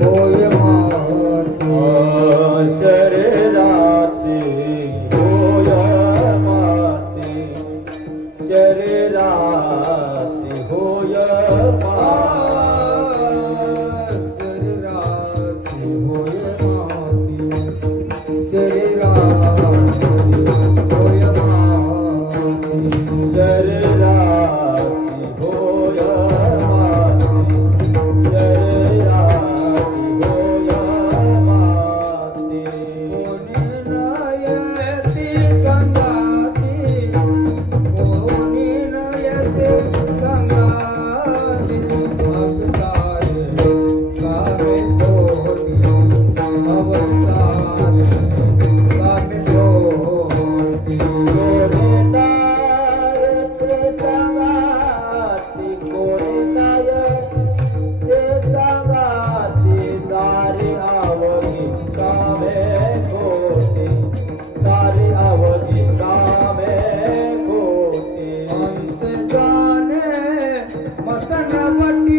होय माती शरीराची होय माती शरीराची होय शरीराची होय माती शरीराची होय माती शरीराची होय माती शरीराची होय माती कोणी नयती संगाती कोणी नयती संगाती भगतारे कामे तोटी अवतारे कामे तोटी कोणी नाय ते सांगाती सारी आवडी कामे कोटी सारी आवडी कामे कोटी अंत जाने मसनवटी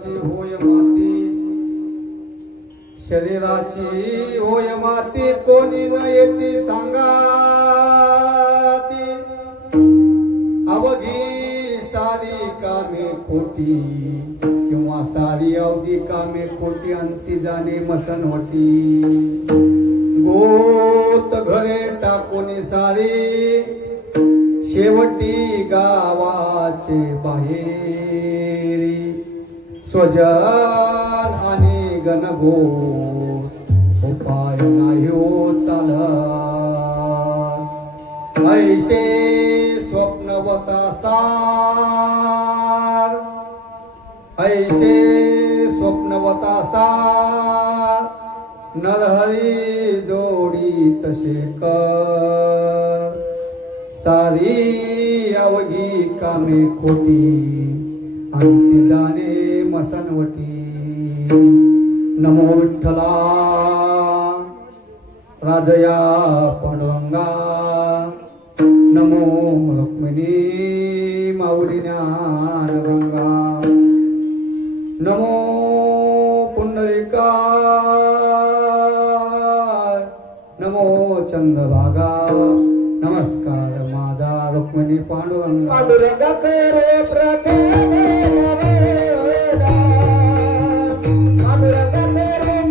शरीराची होय माती, शरीराची होय माती, कोणी न येती सांगाती, अवघी सारी कामे खोटी, किंवा सारी अवघी कामे खोटी, अंती जाणे मसनवटी. गोत घरे टाकून सारी, शेवटी गावाचे बाहेरी, स्वजन आणि गणगोत उपाय नाही हो चालत. ऐसे स्वप्नवता सार, ऐसे स्वप्नवता सार, नरहरी जोडी तसे कर. सारी अवघी कामे खोटी, अंती जाणे मसनवटी. नमो विठ्ठला राजया पांडुरंगा, नमो रुक्मिणी माऊली ज्ञानगंगा, नमो पुंडलिका, नमो चंद्रभागा. नमस्कार माझा रुक्मिणी पांडुरंगा. पांडुरंगा करे प्रथम नवेदा, पांडुरंगा करे प्रथम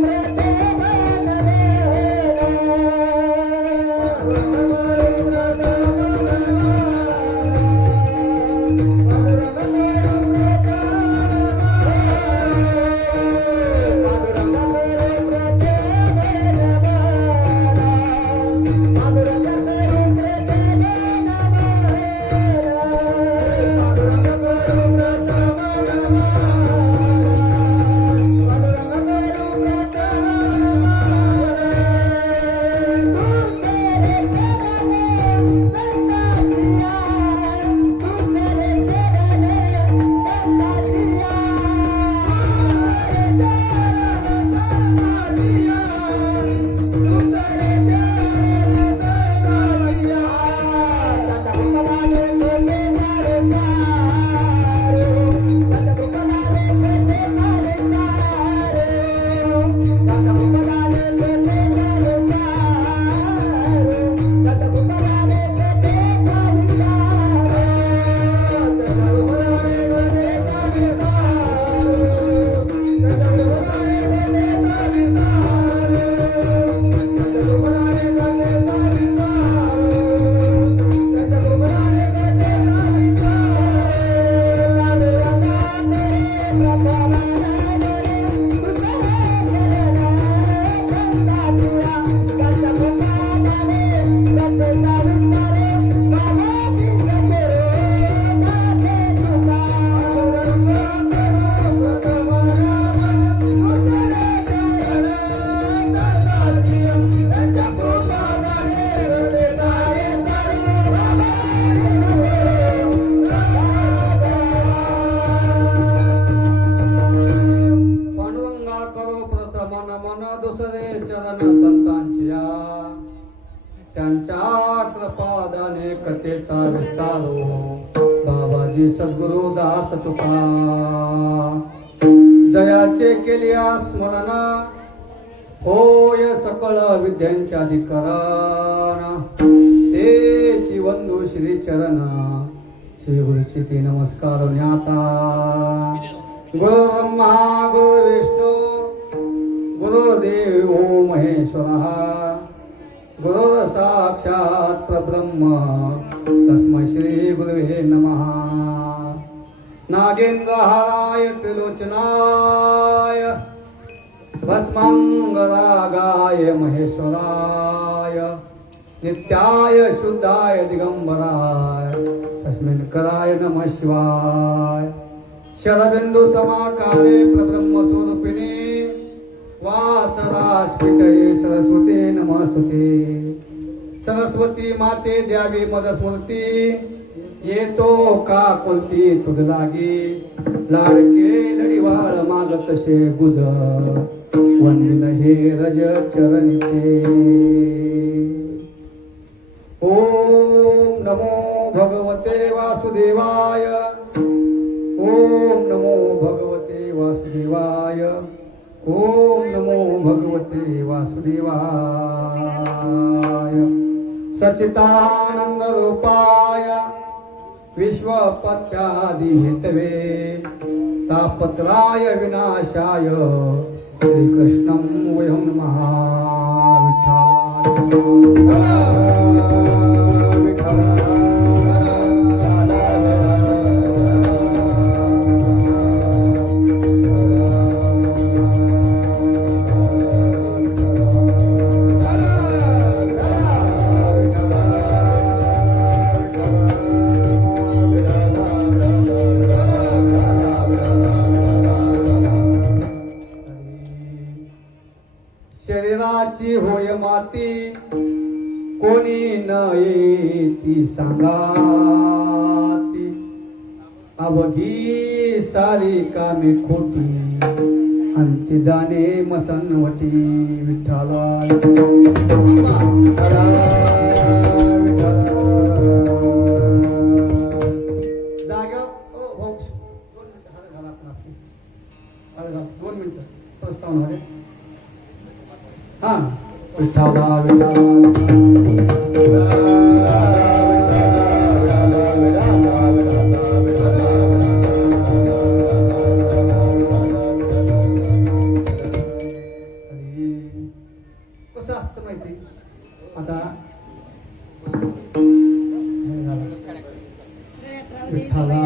त्यांच्या कृपादाने कथेचा विस्तारो. बाबाजी सद्गुरु दास तुका, जयाचे केल्या स्मरण, होय सकळ विद्यांच्या अधिकरण. तेची वंदू श्री चरण, श्री गुरुची ती नमस्कार ज्ञाता. गुरु ब्रह्मा गुरु विष्णू गुरुदेव महेश्वरः, गुरु साक्षात परब्रह्म तस्मै श्री गुरुवे नमः. नागेंद्रहाराय त्रिलोचनाय, भस्मांगरागाय महेश्वराय, नित्याय शुद्धाय दिगंबराय तस्मिन् कराय नमः शिवाय. शरबिंदु समाकारे प्रब्रह्म स्वरूपिणे, वासरास्फिटे सरस्वती नमस्तुते. सरस्वती माते द्यावी मद स्मृती, येतो का कुलती तुझ लागी. लाडके लढीवाळ मागत शे गुज, वंदन हे रज चरणीचे. ओम नमो भगवते वासुदेवाय, ओम नमो भगवते वासुदेवाय. ओम नमो भगवते वासुदेवाय सच्चिदानंद रूपाय विश्वपत्यादि हेतवे तापत्राय विनाशाय श्रीकृष्णं वयं नमः शरीराची होय माती कोणी न येती सांगाती अवघी सारी कामे खोटी अंती जाणे मसनवटी विठ्ठला जाग्या भाऊ 2 मिनिटं प्रस्तावना झाले हा विठ्ठला कसं असतं माहिती आता विठ्ठला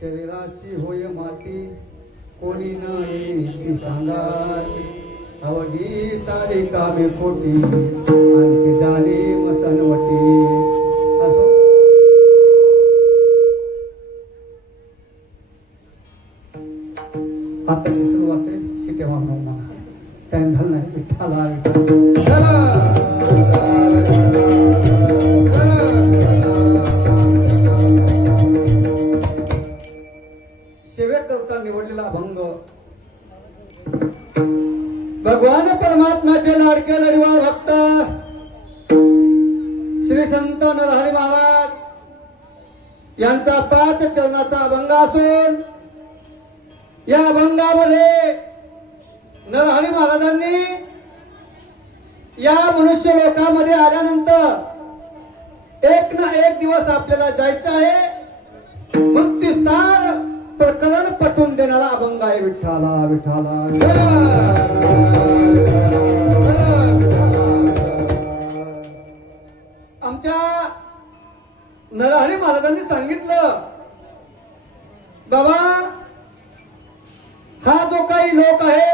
शरीराची होय माती कोणी नाही सांगाती अवघी सारी कामे खोटी अंती जाणे मसनवटी असो आताची सुरुवात आहे शिट्या मारणं मला टाइम झाला नाही विठ्ठला सेवेकरता निवडलेला अभंग भगवान परमात्म्याचे लाडके लढीवाळ भक्त श्री संत नरहरी महाराज यांचा 5 चरणाचा अभंग असून या अभंगामध्ये नरहरी महाराजांनी या मनुष्य लोकामध्ये आल्यानंतर एक ना एक दिवस आपल्याला जायचं आहे मृत्यूसार प्रकरण पटवून देणारा अभंग आहे विठ्ठला विठ्ठला आमच्या नरहरी महाराजांनी सांगितलं बाबा हा जो काही लोक आहे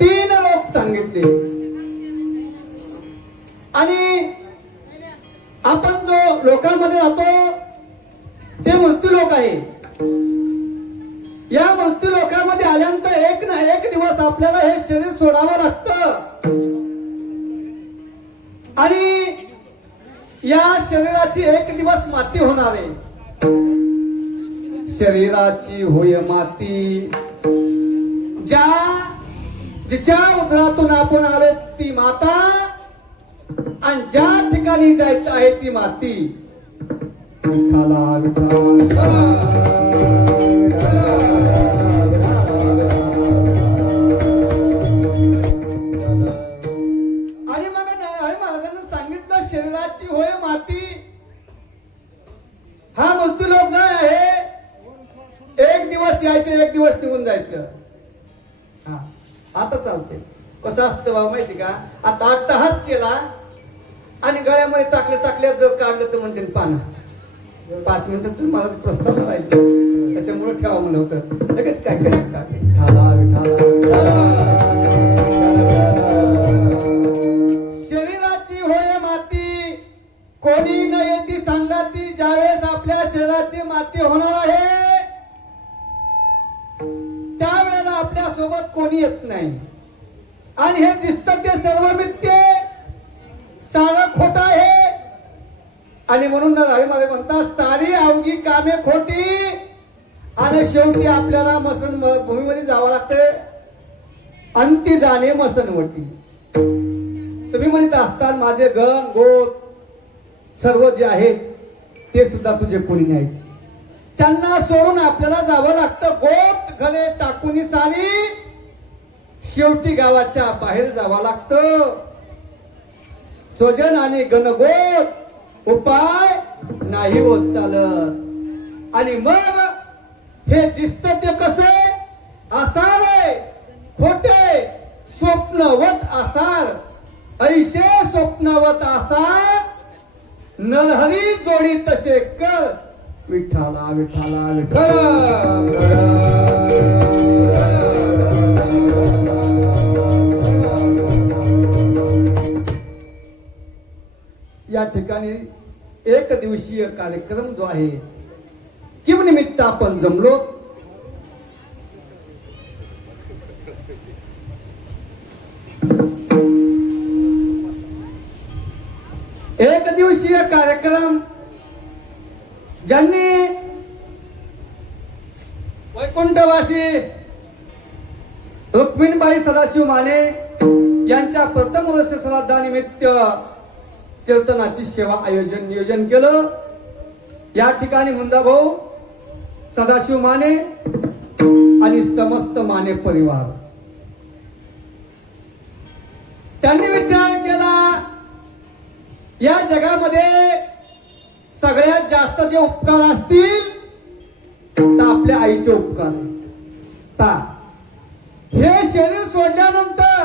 3 लोक सांगितले आणि आपण जो लोकांमध्ये जातो ते मृत्यू लोक आहे या मृत्यू लोकांमध्ये आल्यानंतर एक ना एक दिवस आपल्याला हे शरीर सोडावं लागतं आणि या शरीराची एक दिवस माती होणार आहे शरीराची होय माती जिच्या उदरातून आपण आलो ती माता आणि ज्या ठिकाणी जायचं आहे ती माती विठ्ठला विठ्ठला आणि मग महाराजांनी सांगितलं शरीराची होय माती हा मृत्यू लोक जो आहे एक दिवस यायचं एक दिवस निघून जायचं हा आता चालते कसं असतं बाबा माहिती का आता अट्टहास केला आणि गळ्यामध्ये टाकल्या जर काढलं तर म्हणते पानं 5 मिनिटात तर मला प्रस्ताव राहील त्याच्यामुळे ठेवा म्हणलं होतं लगेच काय विठ्ठला विठ्ठला शरीराची होय माती कोणी न येती सांगाती ज्यावेळेस आपल्या शरीराची माती होणार आहे त्यावेळेला आपल्या सोबत कोणी येत नाही आणि हे दिसतं ते सर्व मिथ्ये सारं खोटं आहे आणि म्हणून नरहरी महाराज म्हणतात सारी अवघी कामे खोटी आणि शेवटी आपल्याला मसन भूमीमध्ये जावं लागते अंती जाणे मसनवटी. तुम्ही म्हणत असताल माझे गण गोत सर्व जे आहेत ते सुद्धा तुझे कोणी नाहीत. त्यांना सोडून आपल्याला जावं लागतं. गोत घरे टाकून सारी शेवटी गावाच्या बाहेर जावं लागतं. स्वजन आणि गणगोत उपाय नाही होत चालत. आणि मग हे दिसत ते कसे असावे खोटे स्वप्नवत असार ऐशे स्वप्नवत असार नरहरी जोडी तसे कर विठ्ठला विठ्ठला विठ्ठल. या ठिकाणी एक दिवसीय कार्यक्रम जो आहे किम निमित्त आपण जमलो. एक दिवसीय कार्यक्रम ज्यांनी वैकुंठवासी रुक्मिणीबाई सदाशिव माने यांच्या प्रथम वर्ष श्राद्धानिमित्त कीर्तनाची सेवा आयोजन नियोजन केलं. या ठिकाणी मुंजाभाऊ सदाशिव माने आणि समस्त माने परिवार त्यांनी विचार केला या जगामध्ये सगळ्यात जास्त जे उपकार असतील तर आपल्या आईचे उपकार आहेत. हे शरीर सोडल्यानंतर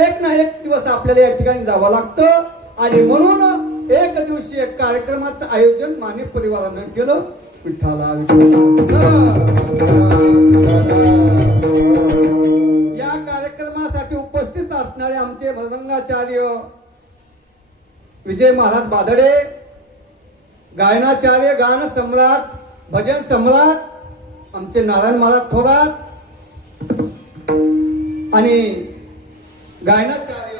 एक ना एक दिवस आपल्याला या ठिकाणी जावं लागतं. आणि म्हणून एक दिवसीय कार्यक्रमाचं आयोजन माने परिवारानं केलं. विठ्ठला या कार्यक्रमासाठी उपस्थित असणारे आमचे मृदंगाचार्य विजय महाराज बादडे, गायनाचार्य गान सम्राट भजन सम्राट आमचे नारायण महाराज थोरात आणि गायनाचार्य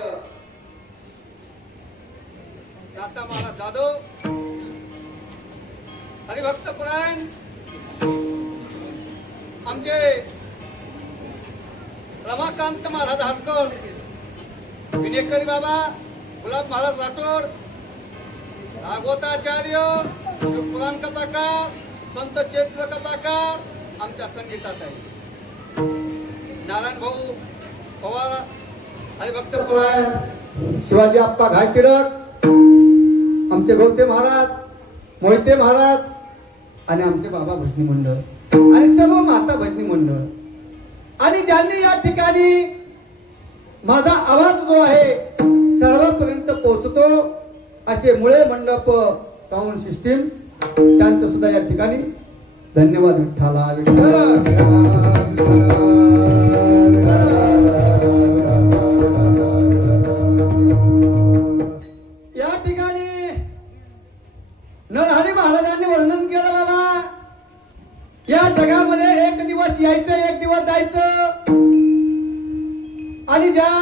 दाता महाराज जाधव, हरिभक्त पुराण आमचे रमाकांत महाराज हातकर, विनेकरी बाबा, गुलाब महाराज राठोड, भागवताचार्य, पुराण कथाकार, संत चैत्र कथाकार आमच्या संगीतात आहे. नारायण भाऊ पवार, हरिभक्त पुराण, शिवाजी आप्पा घायटिडक, आमचे गौते महाराज, मोहिते महाराज आणि आमचे बाबा भजनी मंडळ आणि सर्व माता भजनी मंडळ. आणि ज्यांनी या ठिकाणी माझा आवाज जो आहे सर्वांपर्यंत पोहोचतो असे मुळे मंडप साऊंड सिस्टीम त्यांचं सुद्धा या ठिकाणी धन्यवाद. विठ्ठला या ठिकाणी नरहरी महाराजांनी वर्णन केलं बाबा या जगामध्ये एक दिवस यायचं एक दिवस जायचं. आणि ज्या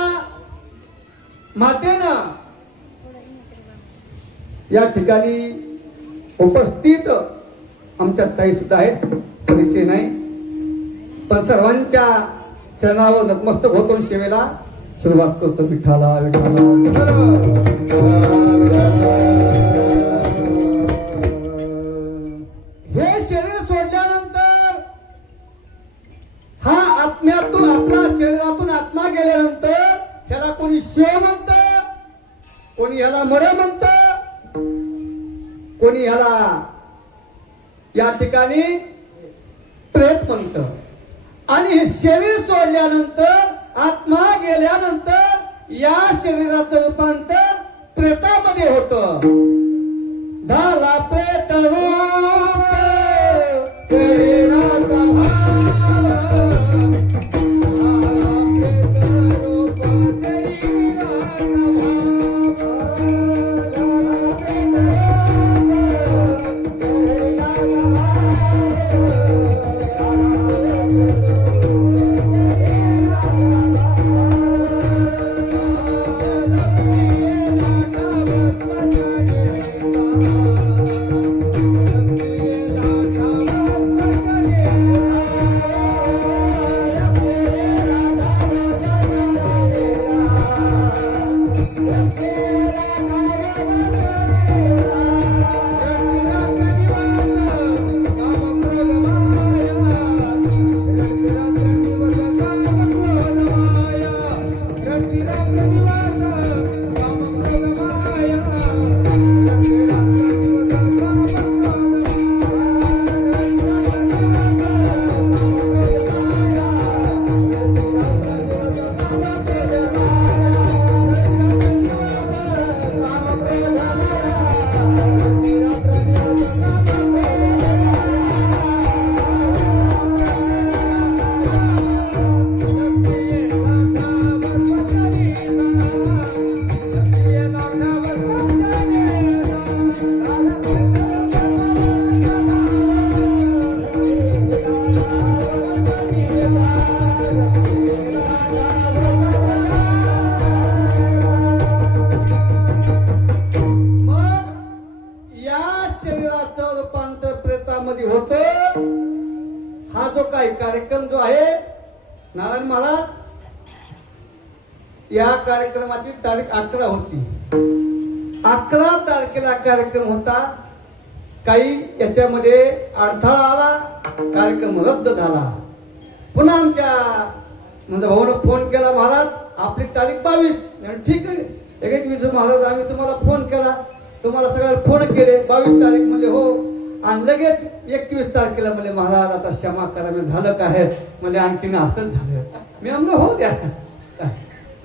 मातेनं या ठिकाणी उपस्थित आमच्या ताई सुद्धा आहेत, परिचय नाही पण सर्वांच्या चरणावर नतमस्तक होतो सेवेला सुरुवात करतो. विठ्ठला हे शरीर सोडल्यानंतर हा आत्म्यातून आपला शरीरातून आत्मा गेल्यानंतर ह्याला कोणी शिव म्हणत, कोणी ह्याला मड म्हणत, कोणी ह्याला या ठिकाणी प्रेत म्हणत. आणि हे शरीर सोडल्यानंतर आत्मा गेल्यानंतर या शरीराचं रूपांतर प्रेतामध्ये होतं. झाला प्रेत रूप शरीराचा काय कार्यक्रम जो आहे नारायण महाराज, या कार्यक्रमाची तारीख 11 होती. 11 तारखेला कार्यक्रम होता. काही याच्यामध्ये अडथळा आला, कार्यक्रम रद्द झाला. पुन्हा आमच्या म्हणजे भाऊनं फोन केला, महाराज आपली तारीख 22. ठीक आहे, एक विचार महाराज आम्ही तुम्हाला फोन केला, तुम्हाला सगळ्याला फोन केले, 22 तारीख म्हणले हो. आणि लगेच 21 तारखेला म्हणले महाराज आता क्षमा करा, मी झालं काय म्हणजे आणखीन असंच झालं. मी म्हणलो हो द्या.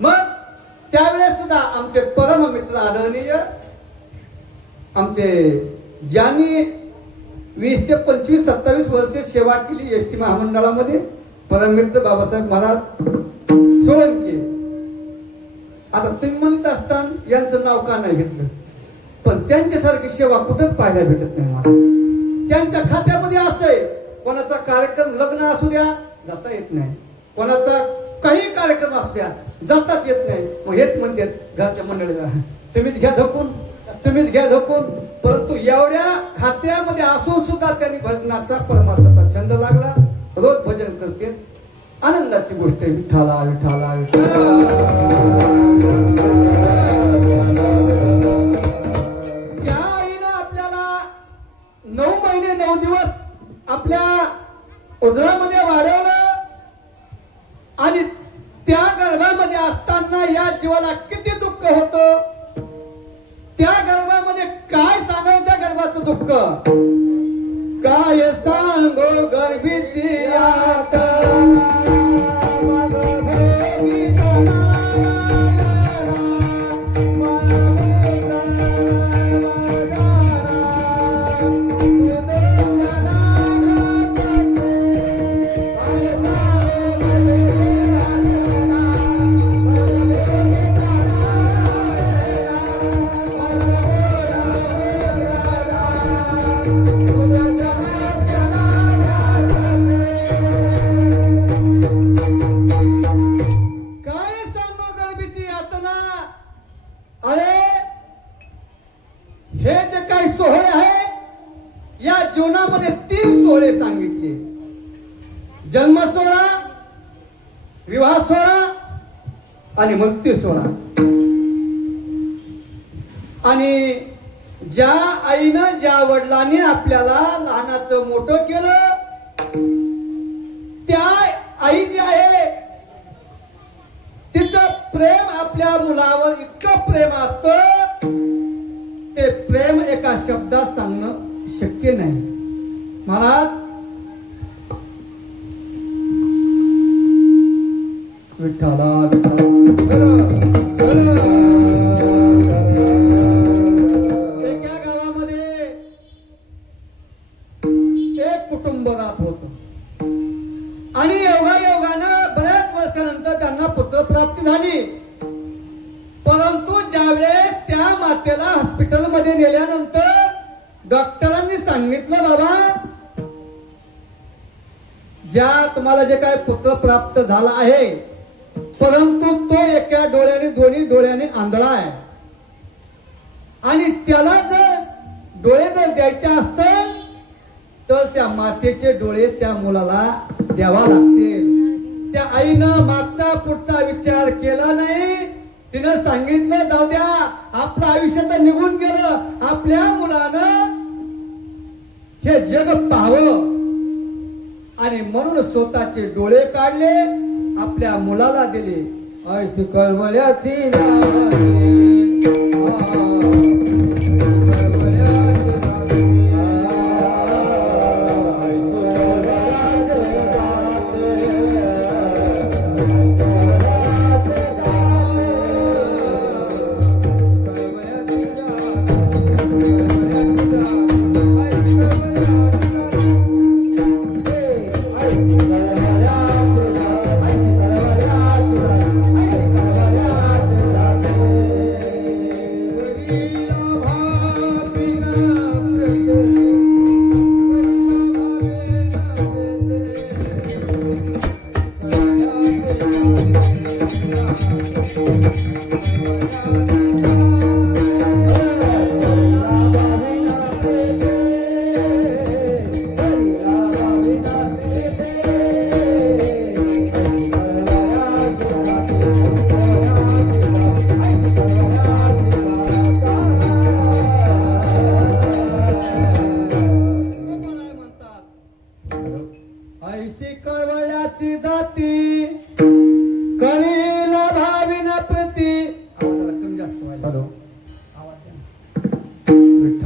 मग त्यावेळेस सुद्धा आमचे परम मित्र आदरणीय आमचे ज्यांनी 20 ते 25 27 वर्षे सेवा केली एस टी महामंडळामध्ये, परम मित्र बाबासाहेब महाराज सोळंके. आता तुम्ही म्हणत असताना यांचं नाव का नाही घेतलं, पण त्यांच्यासारखी सेवा कुठंच पाहायला भेटत नाही मला. त्यांच्या खात्यामध्ये असंय, कोणाचा कार्यक्रम लग्न असू द्या जाता येत नाही, कोणाचा काही कार्यक्रम असू द्या जाताच येत नाही. मग हेच म्हणतात घरच्या मंडळीला तुम्हीच घ्या धकून, तुम्हीच घ्या धकून. परंतु एवढ्या खात्यामध्ये असून सुद्धा त्यांनी भजनाचा परमार्थाचा छंद लागला, रोज भजन करते. आनंदाची गोष्ट आहे. विठाला विठाला विठाला. ज्या आईनं आपल्याला 9 महिने 9 दिवस आपल्या उदरामध्ये वाढवलं आणि त्या गर्भामध्ये असताना या जीवाला किती दुःख होतं, त्या गर्भामध्ये काय सांगावं त्या गर्भाचं दुःख, काय सांगो गर्भीची आता. हे जे काही सोहळे आहे या जीवनामध्ये 3 सोहळे सांगितले. जन्म सोहळा, विवाह सोहळा आणि मृत्यू सोहळा. आणि ज्या आईनं ज्या वडिलांनी आपल्याला लहानाचं मोठं केलं, त्या आई जी आहे तिचं प्रेम आपल्या मुलावर इतकं प्रेम असतं, ते प्रेम एका शब्दात सांगणं शक्य नाही. महाराज विठ्ठला एका गावामध्ये एक कुटुंब राहत होत आणि योगायोगानं बऱ्याच वर्षानंतर त्यांना पुत्रप्राप्ती झाली. परंतु ज्यावेळेस त्या मातेला हॉस्पिटलमध्ये नेल्यानंतर डॉक्टरांनी सांगितलं, बाबा ज्या तुम्हाला जे काय पुत्र प्राप्त झाला आहे, परंतु तो एका डोळ्याने दोन्ही डोळ्याने आंधळा आहे आणि त्याला जर डोळे जर द्यायचे असतील तर त्या मातेचे डोळे त्या मुलाला द्यावा लागतील. त्या आईनं मागचा पुढचा विचार केला नाही. तिनं सांगितलं जाऊ द्या, आपलं आयुष्य तर निघून गेलं, आपल्या मुलानं हे जग पाहावं आणि म्हणून स्वतःचे डोळे काढले, आपल्या मुलाला दिले. ऐशी कळवळ्याची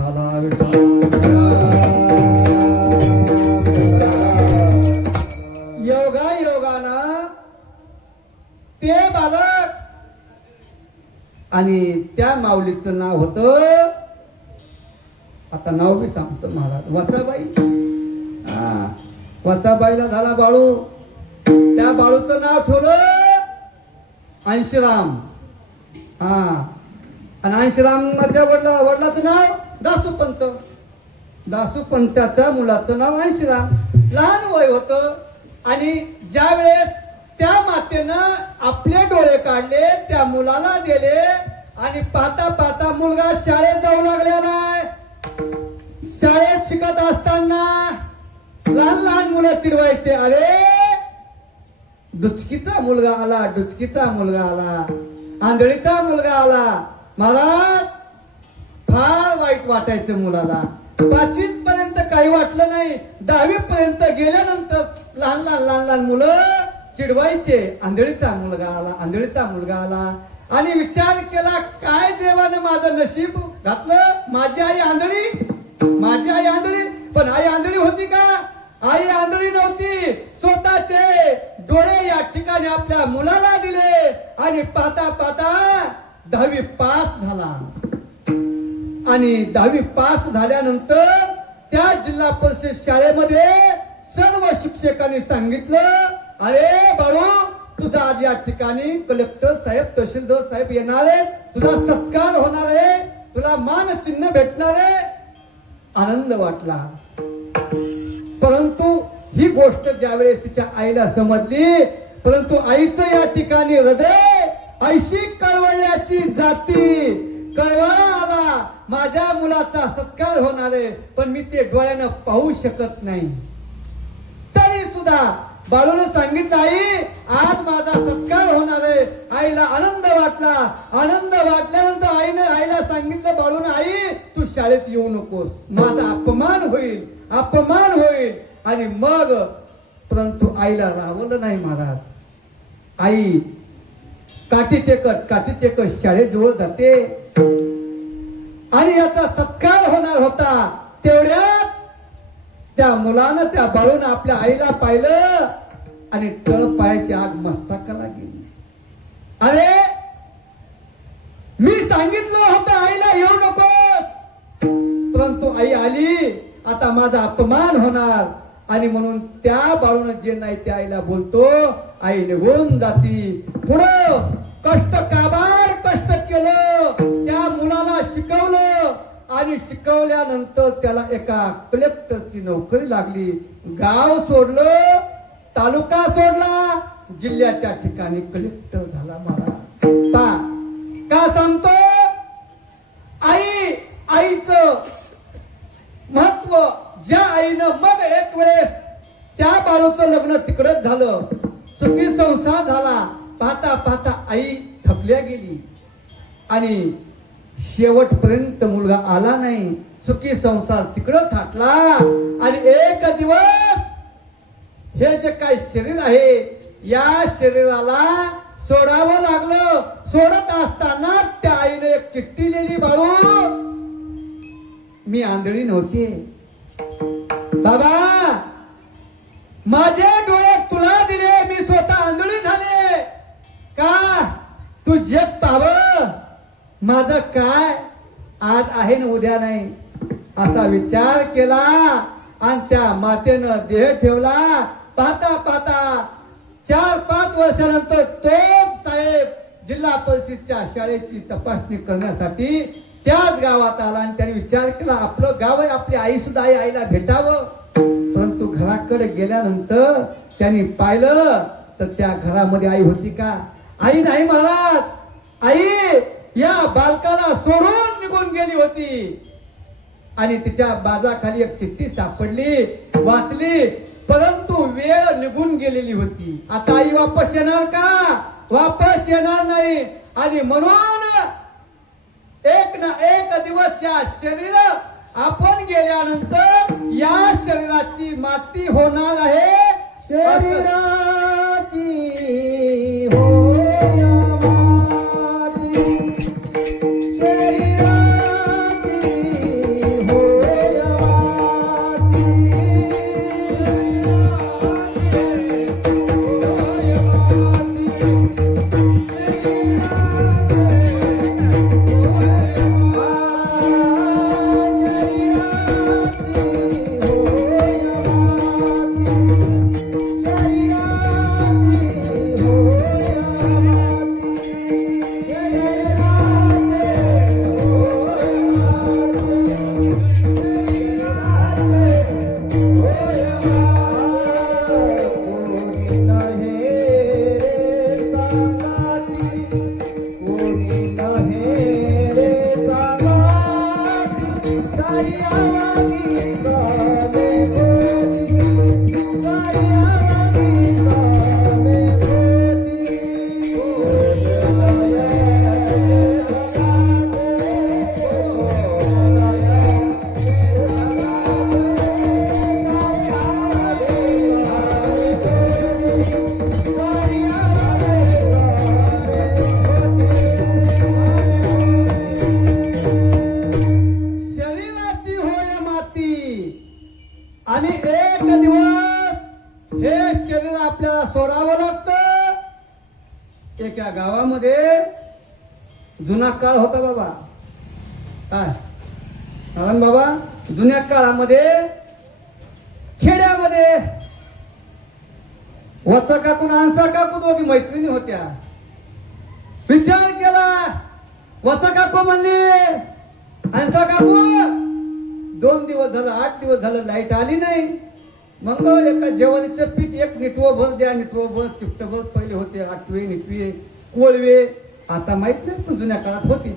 झाला विठ्ठल. योगानं ते बालक आणि त्या माऊलीचं नाव होतं, आता नाव बी सांगतो महाराज, वचाबाई. वचाबाईला झाला बाळू, त्या बाळूचं नाव ठेवलं अंशराम. आणि अंशरामाच्या वडिलाचं नाव दासूपंत. दासूपंताच्या मुलाचं नाव अंशराम. लहान वय होतं आणि ज्या वेळेस त्या मातेनं आपले डोळे काढले, त्या मुलाला दिले आणि पाहता पाहता मुलगा शाळेत जाऊ लागलेला आहे. शाळेत शिकत असताना लहान लहान मुलं चिडवायचे, अरे डुचकीचा मुलगा आला, डुचकीचा मुलगा आला, आंधळीचा मुलगा आला. महाराज फार वाईट वाटायचं मुलाला. 5वी पर्यंत काही वाटलं नाही, 10वी पर्यंत गेल्यानंतर लहान लहान लहान लहान मुलं चिडवायचे, आंधळीचा मुलगा आला, आंधळीचा मुलगा आला. आणि विचार केला, काय देवानं माझं नशीब घातलं. माझी आई आंधळी, माझी आई आंधळी. पण आई आंधळी होती का? आई आंधळी नव्हती. स्वतःचे डोळे या ठिकाणी आपल्या मुलाला दिले आणि पाहता पाहता 10वी पास झाला. आणि 10वी पास झाल्यानंतर त्या जिल्हा परिषद शाळेमध्ये सर्व शिक्षकांनी सांगितलं, अरे बाळू, तुझा आज या ठिकाणी कलेक्टर साहेब, तहसीलदार साहेब येणार आहे, तुझा सत्कार होणार आहे, तुला मान चिन्ह भेटणार आहे. आनंद वाटला. परंतु ही गोष्ट ज्यावेळेस तिच्या आईला समजली, परंतु आईचं या ठिकाणी हृदय ऐशी कळवळल्याची जाती. कळवळा आला, माझ्या मुलाचा सत्कार होणार आहे, पण मी ते डोळ्यानं पाहू शकत नाही. तरी सुद्धा बाळूने सांगितलं, आई आज माझा सत्कार होणार आहे. आईला आनंद वाटला. आनंद वाटल्यानंतर आईला सांगितलं, बाळूने, आई तू शाळेत येऊ नकोस, माझा अपमान होईल, अपमान होईल. आणि मग परंतु आईला राहवलं नाही महाराज. आई काठी टेकत शाळेजवळ जाते आणि याचा सत्कार होणार होता. तेवढ्यात त्या मुलानं, त्या बाळूनं आपल्या आईला पाहिलं आणि तळपायाची आग मस्तकाला गेली. अरे मी सांगितलं होतं आईला येऊ नकोस, परंतु आई आली, आता माझा अपमान होणार. आणि म्हणून त्या बाळून जे नाही त्या आईला बोलतो, आई निघून जाती. पुढं कष्ट केलं, त्या मुलाला शिकवलं आणि शिकवल्यानंतर त्याला एका कलेक्टरची नोकरी लागली. गाव सोडलं, तालुका सोडला, जिल्ह्याच्या ठिकाणी कलेक्टर झाला महाराज. का सांगतो? आईचं महत्व. ज्या आईनं मग एक वेळेस त्या बाळूचं लग्न तिकडच झालं, सुखी संसार झाला. पाहता पाहता आई थकल्या गेली आणि शेवटपर्यंत मुलगा आला नाही. सुखी संसार तिकडं थाटला आणि एक दिवस हे जे काही शरीर आहे, या शरीराला सोडावं लागलं. सोडत असताना त्या आईने एक चिठ्ठी लिहिली, बाळू मी आंधळी नव्हती बाबा, माझे डोळे तुला दिले, मी स्वतः आंधळी झाले. का तू जग पाहावं, माझं काय आज आहे ना उद्या नाही, असा विचार केला आणि त्या मातेनं देह ठेवला. पाहता पाहता 4-5 वर्षानंतर तोच साहेब जिल्हा परिषदच्या शाळेची तपासणी करण्यासाठी त्याच गावात आला आणि त्याने विचार केला, आपलं गाव आहे, आपली आई सुद्धा आहे, आईला भेटावं. परंतु घराकडे गेल्यानंतर त्यांनी पाहिलं तर त्या घरामध्ये आई होती का? आई नाही महाराज. आई या बालकाला सोडून निघून गेली होती. आणि तिच्या बाजाखाली एक चिठ्ठी सापडली, वाचली, परंतु वेळ निघून गेलेली होती. आता आई वापस येणार का? वापस येणार नाही. आणि म्हणून एक ना एक दिवस या शरीर आपण गेल्यानंतर या शरीराची माती होणार आहे. शरीराची होय माती, शरीराची गावामध्ये जुना काळ होता बाबा. काय नारायण बाबा, जुन्या काळामध्ये खेड्यामध्ये वचा काकून आणसा काकू दोघी मैत्रिणी होत्या. विचार केला, वचा काकू म्हणली आणसा काकू 2 दिवस झालं, 8 दिवस झालं लाईट आली नाही. मग एका जेवणीचं पीठ एक निटवं भर द्या, निटवं भर चिपट भर पहिले होते. आठवे निटवे कोळवे आता माहित नाही पण जुन्या काळात होती.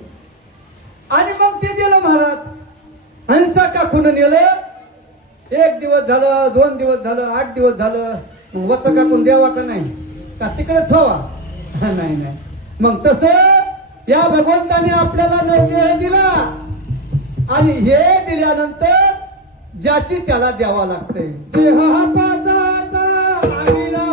आणि मग ते दिलं महाराज. हंसा काकून नेलं. 1 दिवस झालं, 2 दिवस झालं, 8 दिवस झालं. मग वच काकून द्यावा का नाही, का तिकडे ठेवा? नाही नाही. मग तसं या भगवंताने आपल्याला नैवेद्य दिला आणि हे दिल्यानंतर ज्याची त्याला द्यावा लागतंय. देहा पाताचा आईला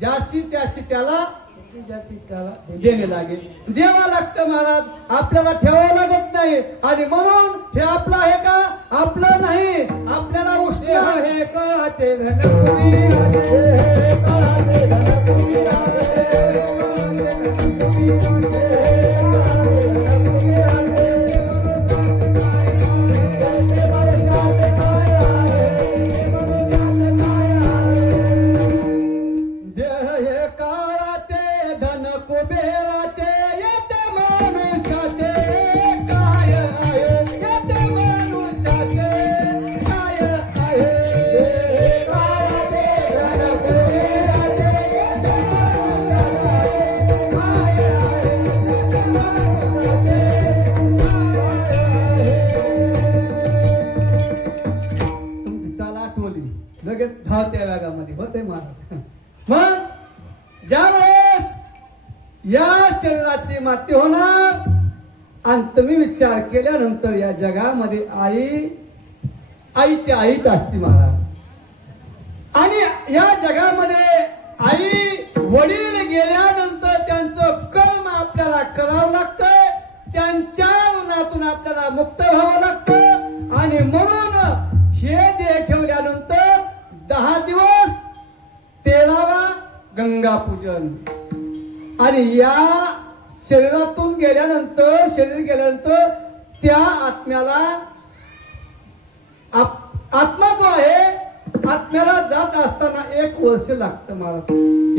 ज्याशी त्याशी त्याला देणे लागेल, द्यावा लागतं महाराज. आपल्याला ठेवावं लागत नाही. आणि म्हणून हे आपलं आहे का? आपलं नाही. आपल्याला उष्ण हे कळते धनपुरी हे कळते धनपुरी लगेच धावत्या वेगामध्ये होते महाराज. मग ज्यावेळेस या शरीराची माती होणार आणि तुम्ही विचार केल्यानंतर या जगामध्ये आई ती आईच असते महाराज. आणि या जगामध्ये आई वडील गेल्यानंतर त्यांचं कर्म आपल्याला करावं लागतं. त्यांच्या ऋणातून आपल्याला मुक्त व्हावं लागतं. आणि म्हणून हे देह ठेवल्यानंतर 10 दिवस 13वा गंगा पूजन. आणि या शरीरातून शरीर गेल्यानंतर त्या आत्म्याला आत्मा जो आहे, आत्म्याला जात असताना 1 वर्ष लागतं महाराज.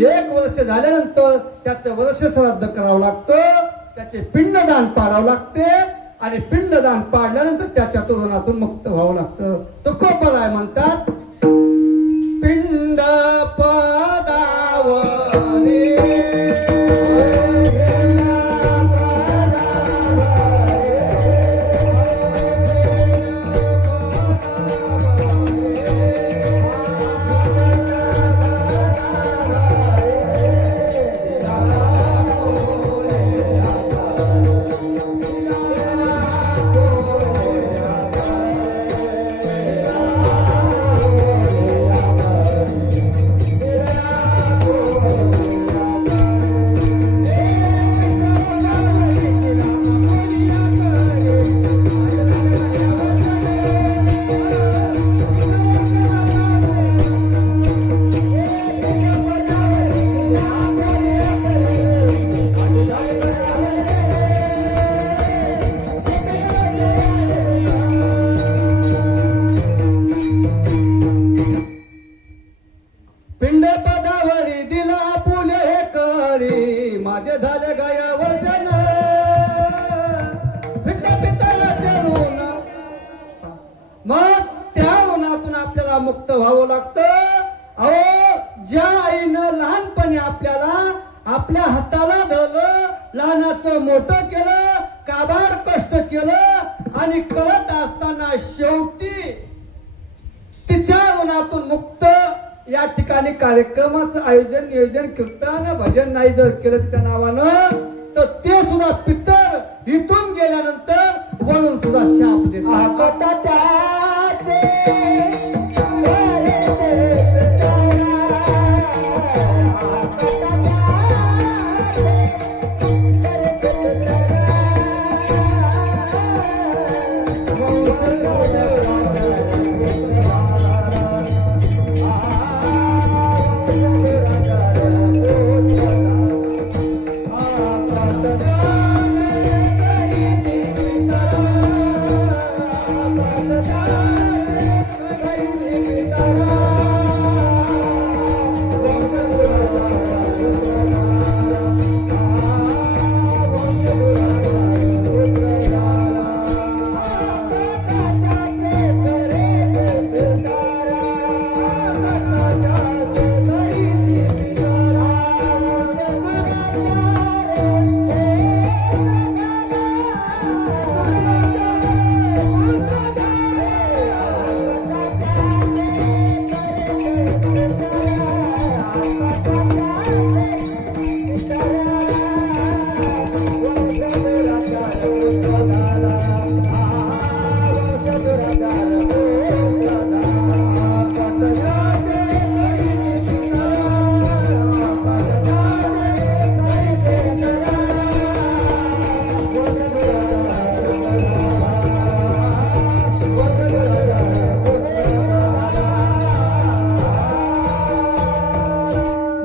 1 वर्ष झाल्यानंतर त्याचं वर्ष श्राद्ध करावं लागतं. त्याचे पिंडदान पाडावं लागते. आणि पिंडदान पाडल्यानंतर त्याच्या ऋणातून मुक्त व्हावं लागतं. तो कोपराय म्हणतात, पिंड पदावरे माझे झाले गया वजन फिटल्या पितळाचे ऋण. मग त्या ऋणातून आपल्याला मुक्त व्हावं लागतं. अहो, ज्या आईनं लहानपणी आपल्याला आपल्या हाताला धरलं, लहानाचं मोठं केलं, काबाड कष्ट केलं आणि करत असताना शेवटी तिच्या ऋणातून मुक्त या ठिकाणी कार्यक्रमाचं आयोजन, नियोजन, कीर्तन, भजन नाही जर केलं तिच्या नावानं, तर ते सुद्धा पितर इथून गेल्यानंतर वरून तुझा शाप देतो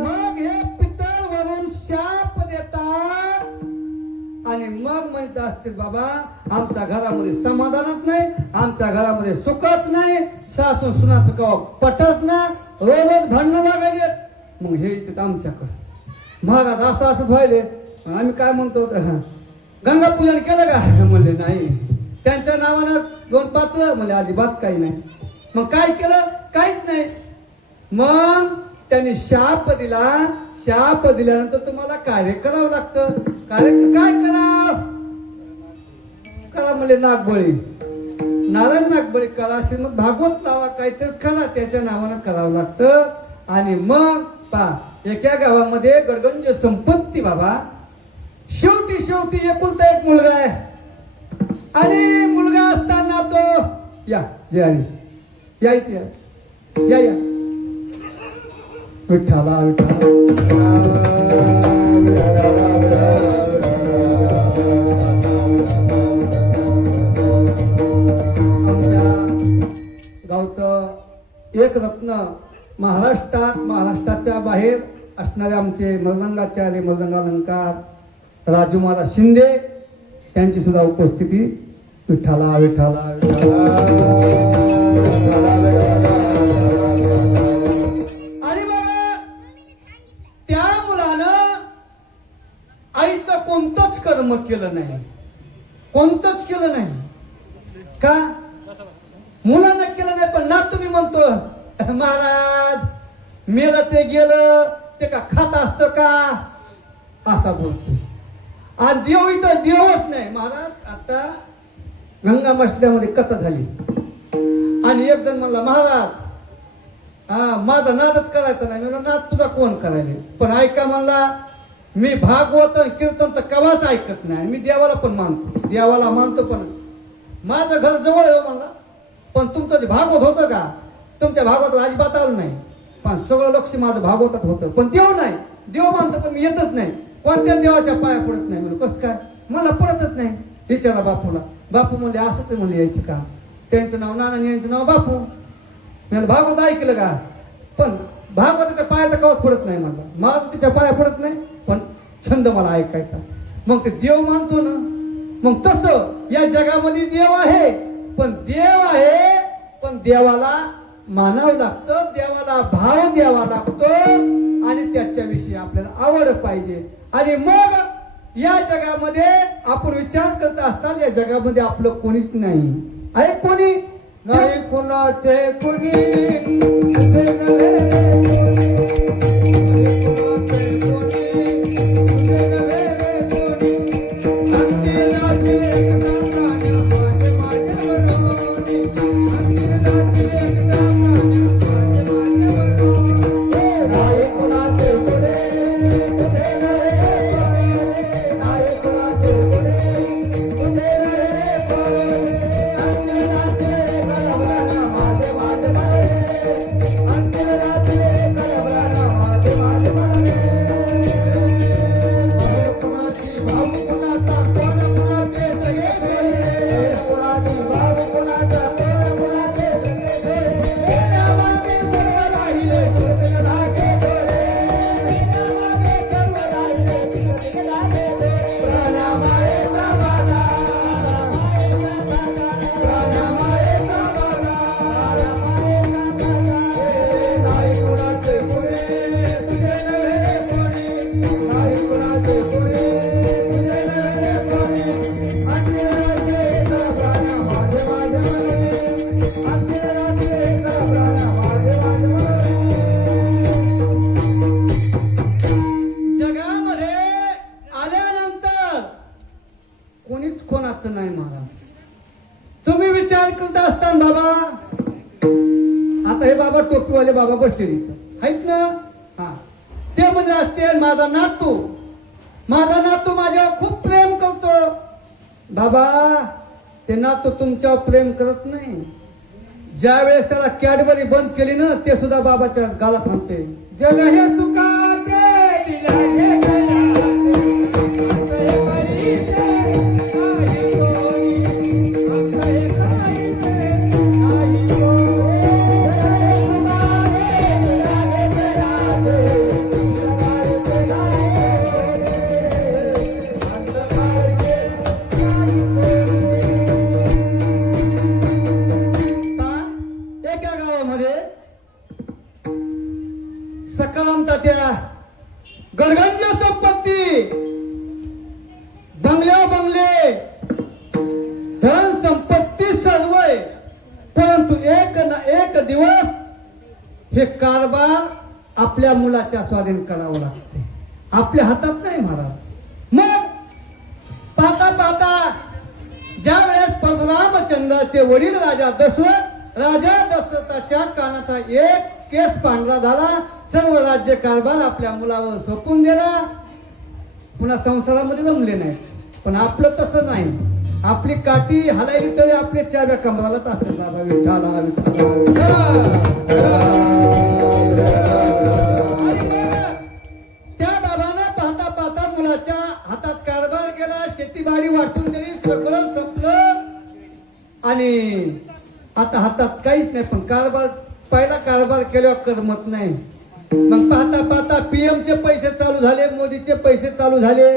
मग हे पितळ वरून शाप देतात आणि मग म्हणत असतील बाबा आमच्या घरामध्ये समाधानच नाही, आमच्या घरामध्ये सुखच नाही, सासू सुनाचं कवा पटत ना, रोजच भांडणं लागायले. मग हे येतात आमच्याकडे, महाराज असं असंच व्हायले. आम्ही काय म्हणतो गंगा पूजन केलं का म्हणले नाही, त्यांच्या नावानं 2 पात्र म्हणले अजिबात काही नाही. मग काय केलं, काहीच नाही. मग त्यांनी शाप दिला, शाप दिल्यानंतर तुम्हाला कार्य करावं लागतं. कार्य काय करा म्हणले नागबळी, नारायण नागबळी करा, श्रीमद भागवत लावा, काहीतरी करा, त्याच्या नावानं करावं लागतं. आणि मग एका गावामध्ये गडगंज संपत्ती बाबा, शेवटी एकुलता एक मुलगा आहे. आणि मुलगा असताना तो या इथे या विठ्ठला आमच्या गावचं एक रत्न महाराष्ट्राच्या बाहेर असणारे आमचे मृदंगाचार्य मृदंगालंकार राजू महाराज शिंदे यांची सुद्धा उपस्थिती. विठ्ठला आणि मग त्या मुलानं आईचं कोणतंच कर्म केलं नाही, कोणतंच केलं नाही. का मुलानं केलं नाही, पण ना तुम्ही म्हणतो महाराज मेलं ते गेलं ते का खात असतं का असा बोलतो. आज देव इथं देवच नाही. महाराज आता गंगा मसल्यामध्ये कथा झाली आणि एक जण म्हणला महाराज माझा नादच करायचा नाही. म्हणलं नाद तुझा कोण करायला, पण ऐका म्हणला मी भागवत कीर्तन तर कवाच ऐकत नाही. मी देवाला पण मानतो, देवाला मानतो, पण माझं घर जवळ आहे म्हणला. पण तुमचं जे भागवत होतं का, तुमच्या भागवतात अजिबात आलं नाही. पण सगळं लक्ष माझं भागवतात होतं, पण देव नाही. देव मानतो पण मी येतच नाही, कोणत्या देवाच्या पाया पडत नाही. म्हणून कसं काय, मला पडतच नाही. विचारा बापूला. बापू म्हणले असंच म्हणले यायचं काम. त्यांचं नाव नाना, यांचं नाव बापू. मी भागवत ऐकलं का, पण भागवताच्या पाया तर कवच पडत नाही म्हणला. माझं तिच्या पाया पडत नाही, पण छंद मला ऐकायचा. मग ते देव मानतो ना. मग तसं या जगामध्ये देव आहे, पण देवाला मानावं लागतं, देवाला भाव द्यावा लागतो आणि त्याच्याविषयी आपल्याला आवड पाहिजे. आणि मग या जगामध्ये आपण विचार करत असताना या जगामध्ये आपलं कोणीच नाही आहे. कोणी नाही कुणाचे कुणी जगामध्ये आल्यानंतर कोणीच कोणाचं नाही महाराज. तुम्ही विचार करत असताना बाबा, आता हे बाबा टोपीवाले बाबा बसले इथं आहेत ना. हा, ते म्हणजे असते माझा नातू माझ्यावर खूप प्रेम करतो. बाबा, ते नातू तुमच्यावर प्रेम करत नाही. ज्या वेळेस त्याला कॅडबरी बंद केली ना, ते सुद्धा बाबाच्या गालात आणते. जग हे सुखाचे दिला हे एका गावामध्ये सकारांता त्या गडगंज संपत्ती, बंगले, धन संपत्ती सर्व आहे. परंतु एक ना एक दिवस हे कारभार आपल्या मुलाच्या स्वाधीन करावं लागते. आपल्या हातात नाही महाराज. मग पाहता पाहता ज्या वेळेस परशुरामचंद्राचे वडील राजा दशरथाच्या कानाचा एक केस पांढरा झाला. सर्व राज्य कारभार आपल्या मुलावर सोपून दिला. पुन्हा संसारामध्ये जमले नाही. पण आपलं तसं नाही. आपली काठी हलायली तरी आपल्या चाव्या कमरालाच असतात. बाबा विठ्ठला त्या बाबांना पाहता पाहता मुलाच्या हातात कारभार गेला. शेतीबाडी वाटून दिली. सगळं संपलं आणि आता हातात काहीच नाही. पण पहिला कारभार केल्यावर करमत नाही. मग पाहता पाहता PM चे पैसे चालू झाले, मोदीचे पैसे चालू झाले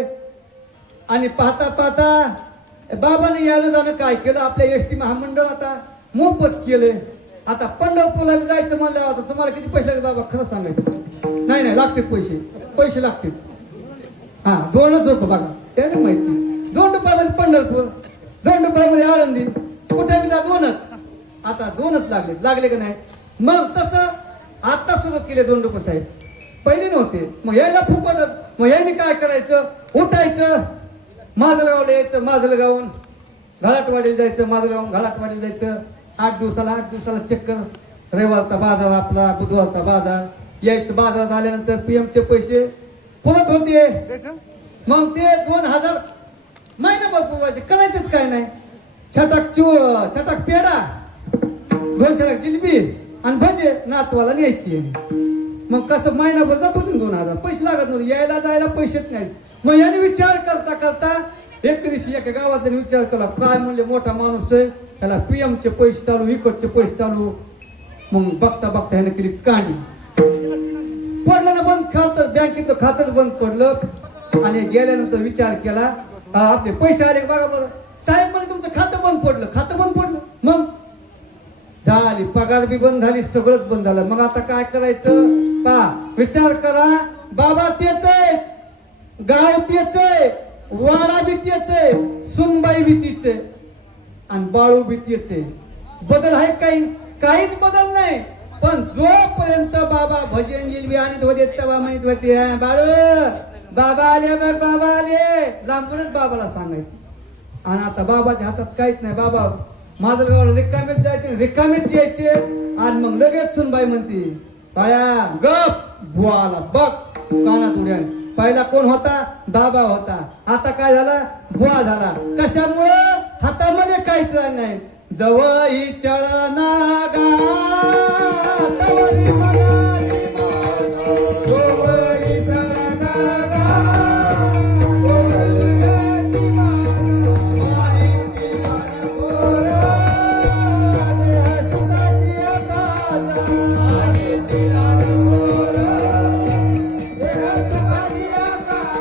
आणि पाहता पाहता बाबाने यानं जाणं काय केलं, आपल्या SD महामंडळ आता मोफत केले. आता पंढरपूरला जायचं म्हणलं, आता तुम्हाला किती पैसे लागले बाबा खरं सांगायचं? नाही लागतील पैसे लागतील. हा, 2च रुपये बघा, त्याने माहिती. 2 रुपयामध्ये पंढरपूर, 2 रुपयामध्ये आळंदी, कुठे बी जा 2च. आता 2च लागले का नाही? मग तसं आता सुरू केले 2 रुपये साहेब, पहिले नव्हते. मग यायला फुकटच. मग याने काय करायचं, उठायचं, माजलगावला यायचं, माजलगावून घाटाटवाडीला जायचं, माजलगावून घाटाटवाडीला जायचं. 8 दिवसाला चक्कर. रविवारचा बाजार आपला, बुधवारचा बाजार यायचं. बाजारात आल्यानंतर PM चे पैसे पुरत होते. मग ते 2000 महिनाभर पुरवायचे. करायचंच काय नाही. छटाक पेढा, 2 छटाक जिलबी आणि भजे नातवाला न्यायची. मग कसं महिनाभर जात होते 2000. पैसे लागत नव्हते, यायला जायला पैसेच नाहीत. मग याने विचार करता एक दिवशी एका गावातल्याने विचार केला, काय म्हणले मोठा माणूस आहे, त्याला PM चे पैसे चालू, इकडचे पैसे चालू. मग बघता ह्याने केली कांडी. पडलं ना बंद खातं, बँकेतलं खातच बंद पडलं. आणि गेल्यानंतर विचार केला, आपले पैसे आले बघा बरं. साहेब म्हणे तुमचं खातं बंद पडलं. मग झाली पगार बी बंद झाली, सगळंच बंद झालं. मग आता काय करायचं? विचार करा. बाबा तेच आहे, गाव तेच आहे, वाडा बी तेच आहे, सुनबाई बी तीच आहे आणि बाळू बी तेच आहे. बदल आहे काहीच बदल नाही. पण जोपर्यंत बाबा भजन जिलबी आणत होते तेव्हा म्हणत होते, बाळू बाबा आले बघ, बाबा आले, लांबूनच बाबाला सांगायचं. आणि आता बाबाच्या हातात काहीच नाही. बाबा माझं गावाला रिकामेच जायचे, रिकामेच यायचे. आणि मग लगेच सुनबाई म्हणते, बाळ्या गप, बुवाला बघ कानात उड्या. पहिला कोण होता? बाबा होता. आता काय झाला? बुवा झाला. कशामुळं? हातामध्ये काहीच नाही. जवळी चळना गा तवरी मनाची माना. गोवरी चरणा गोवरी मनाची माना. माहिती अनमोल देह सुखाची आकाश. माहिती अनमोल देह सुखाची आकाश.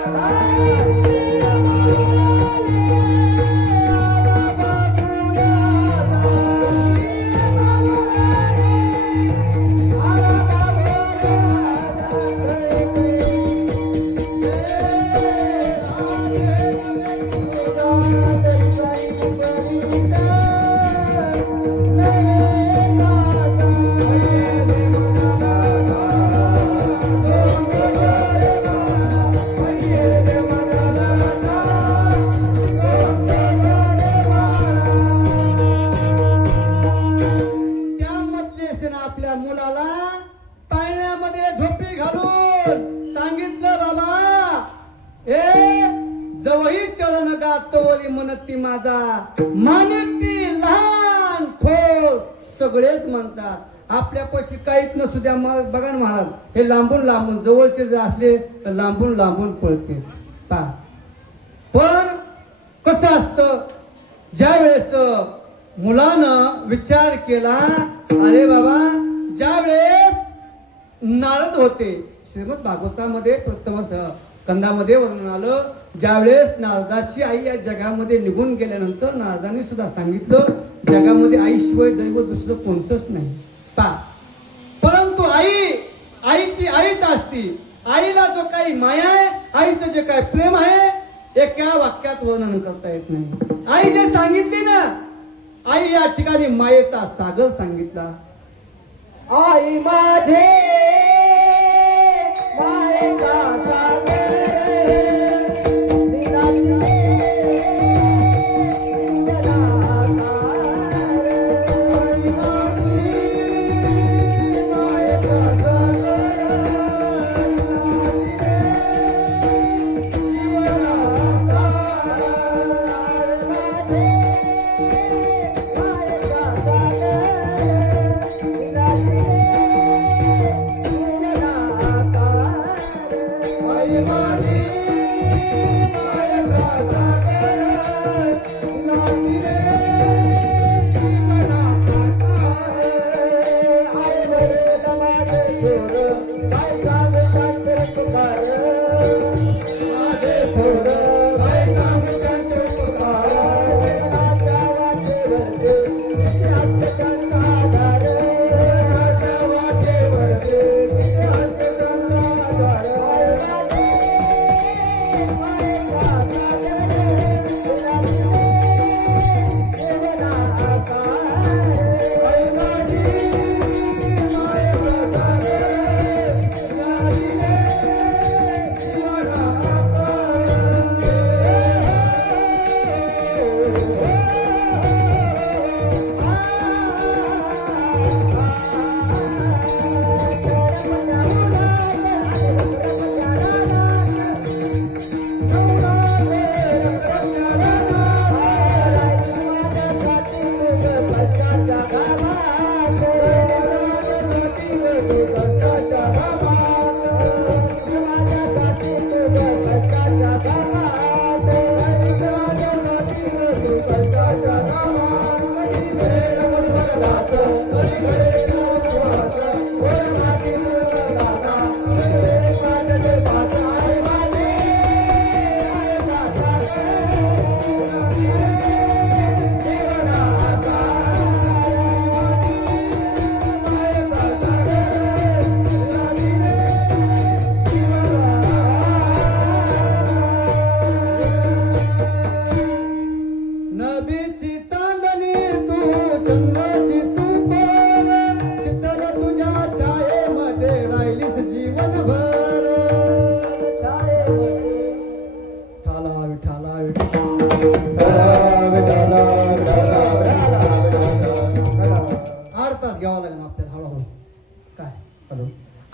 त्यामधले असे ना आपल्या मुलाला पाळण्यामध्ये झोपी घालून सांगितलं, बाबा ए जवही चळण गातोवरी मनती माझा. मानती लहान थोर सगळेच म्हणतात. आपल्यापाशी काहीच नसू द्या बघा ना महाराज, हे लांबून लांबून जवळचे जे असले तर लांबून लांबून पळते पा. पण कसं असतं, ज्या वेळेस मुलानं विचार केला, अरे बाबा ज्या वेळेस नारद होते, श्रीमद भागवतामध्ये प्रथम कंदामध्ये वर्णन आलं, ज्यावेळेस नारदाची आई या जगामध्ये निघून गेल्यानंतर नारदाने सुद्धा सांगितलं, जगामध्ये आईशिवाय दैव दुसरं कोणतंच नाही पा. परंतु आई ती आईच असती. आईला जो काही माया आहे, आईचं जे काही प्रेम आहे, एका वाक्यात वर्णन करता येत नाही. आई जे सांगितली ना, आई या ठिकाणी मायेचा सागर सांगितला. आई माझे मायेचा सागर. दिनाची जलाकार. आई माझी मायेचा सागर.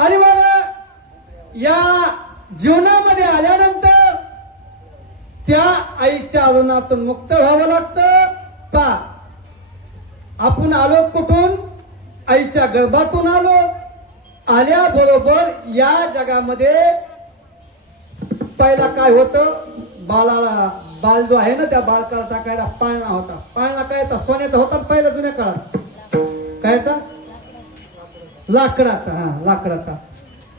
आणि मग या जीवनामध्ये आल्यानंतर त्या आईच्या आदनातून मुक्त व्हावं लागतं. पा आपण आलो कुठून? आईच्या गर्भातून आलो. आल्याबरोबर या जगामध्ये पहिला काय होतं? बाल जो आहे ना, त्या बालकाला टाकायला पाळणा होता. पाळणा कायचा? सोन्याचा होता पहिला जुन्या काळात. कायचा? लाकडाचा. हा, लाकडाचा.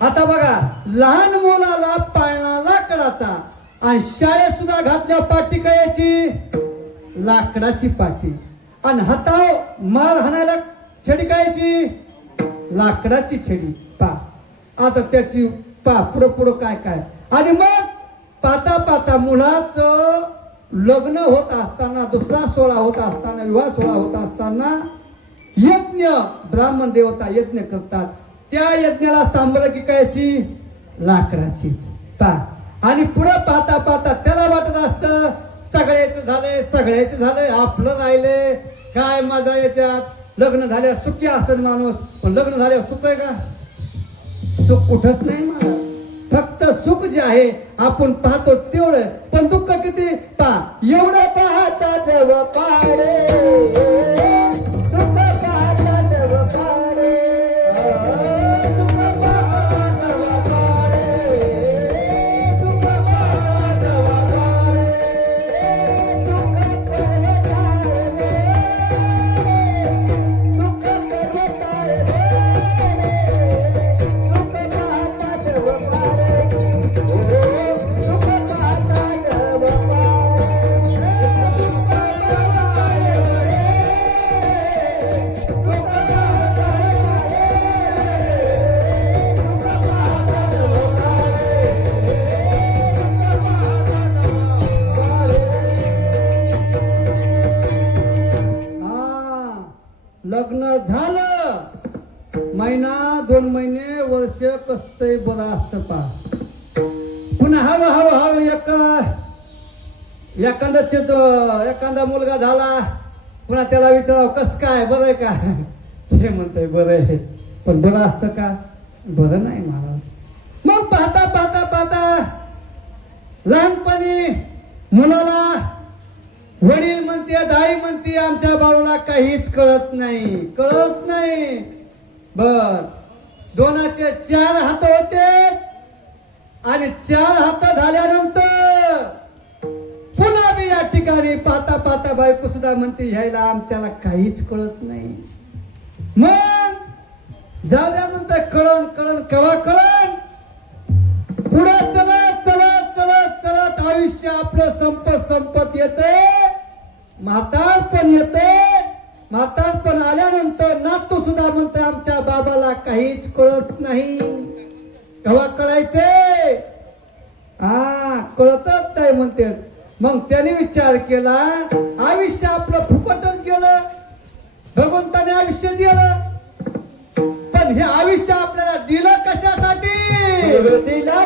आता बघा, लहान मुलाला पाळणा लाकडाचा आणि शाळेत सुद्धा घातल्या पाटी कायची? लाकडाची पाटी. आणि हाताव मार हाणायला छडी कायची? लाकडाची छडी. पा आता त्याची पा पुढं पुढं काय काय. आणि मग पाता पाता मुलाचं लग्न होत असताना, दुसरा सोहळा होत असताना, विवाह सोहळा होत असताना यज्ञ, ब्राह्मण देवता यज्ञ करतात. त्या यज्ञाला सांबरकी कायची? लाकडाचीच. पा आणि पुढे पाहता पाहता त्याला वाटत असतं सगळ्याच झालंय, आपलं राहिलंय. काय मजा याच्यात. लग्न झाल्या सुखी असेल माणूस, पण लग्न झाल्यावर सुख आहे का? सुख उठत नाही मला. फक्त सुख जे आहे आपण पाहतो तेवढं, पण दुःख किती? पा एवढं पाहता जव पाडे, सुख पाहता जव पाडे, सुख पाहता जव पाडे, सुख पाहता जव पाडे, दुःख करता रे, दुःख करता रे, सुख पाहता जव पाडे, सुख पाहता जव पाडे, सुख पाहता रे, सुख पाहता लग्न झालं, महिना 2 महिने वर्ष कसतंय बरं असतं. पा पुन्हा हळूहळू एखादा मुलगा झाला, पुन्हा त्याला विचारावं कस काय, बरं आहे का? ते म्हणतंय बरं आहे. पण बरं असतं का? बरं नाही मला. मग पाहता पाहता पाहता लहानपणी मुलाला वडील म्हणते, आई म्हणते, आमच्या बाळूला काहीच कळत नाही. बर, 2चे 4 हात होते आणि 4 हात झाल्यानंतर पुन्हा बी या ठिकाणी पाहता पाहता बायको सुद्धा म्हणते, ह्याला आमच्याला काहीच कळत नाही. मग जाऊ द्या म्हणते, कळण केव्हा कळण. पुढे चलत चलत चलत चलत आयुष्य आपलं संपत येते. म्हातारपण आल्यानंतर नातू सुद्धा म्हणते, आमच्या बाबाला काहीच कळत नाही. केव्हा कळायचे? कळतच नाही म्हणते. मग त्याने विचार केला, आयुष्य आपलं फुकटच गेलं. भगवंताने आयुष्य दिलं, पण हे आयुष्य आपल्याला दिलं कशासाठी? दिला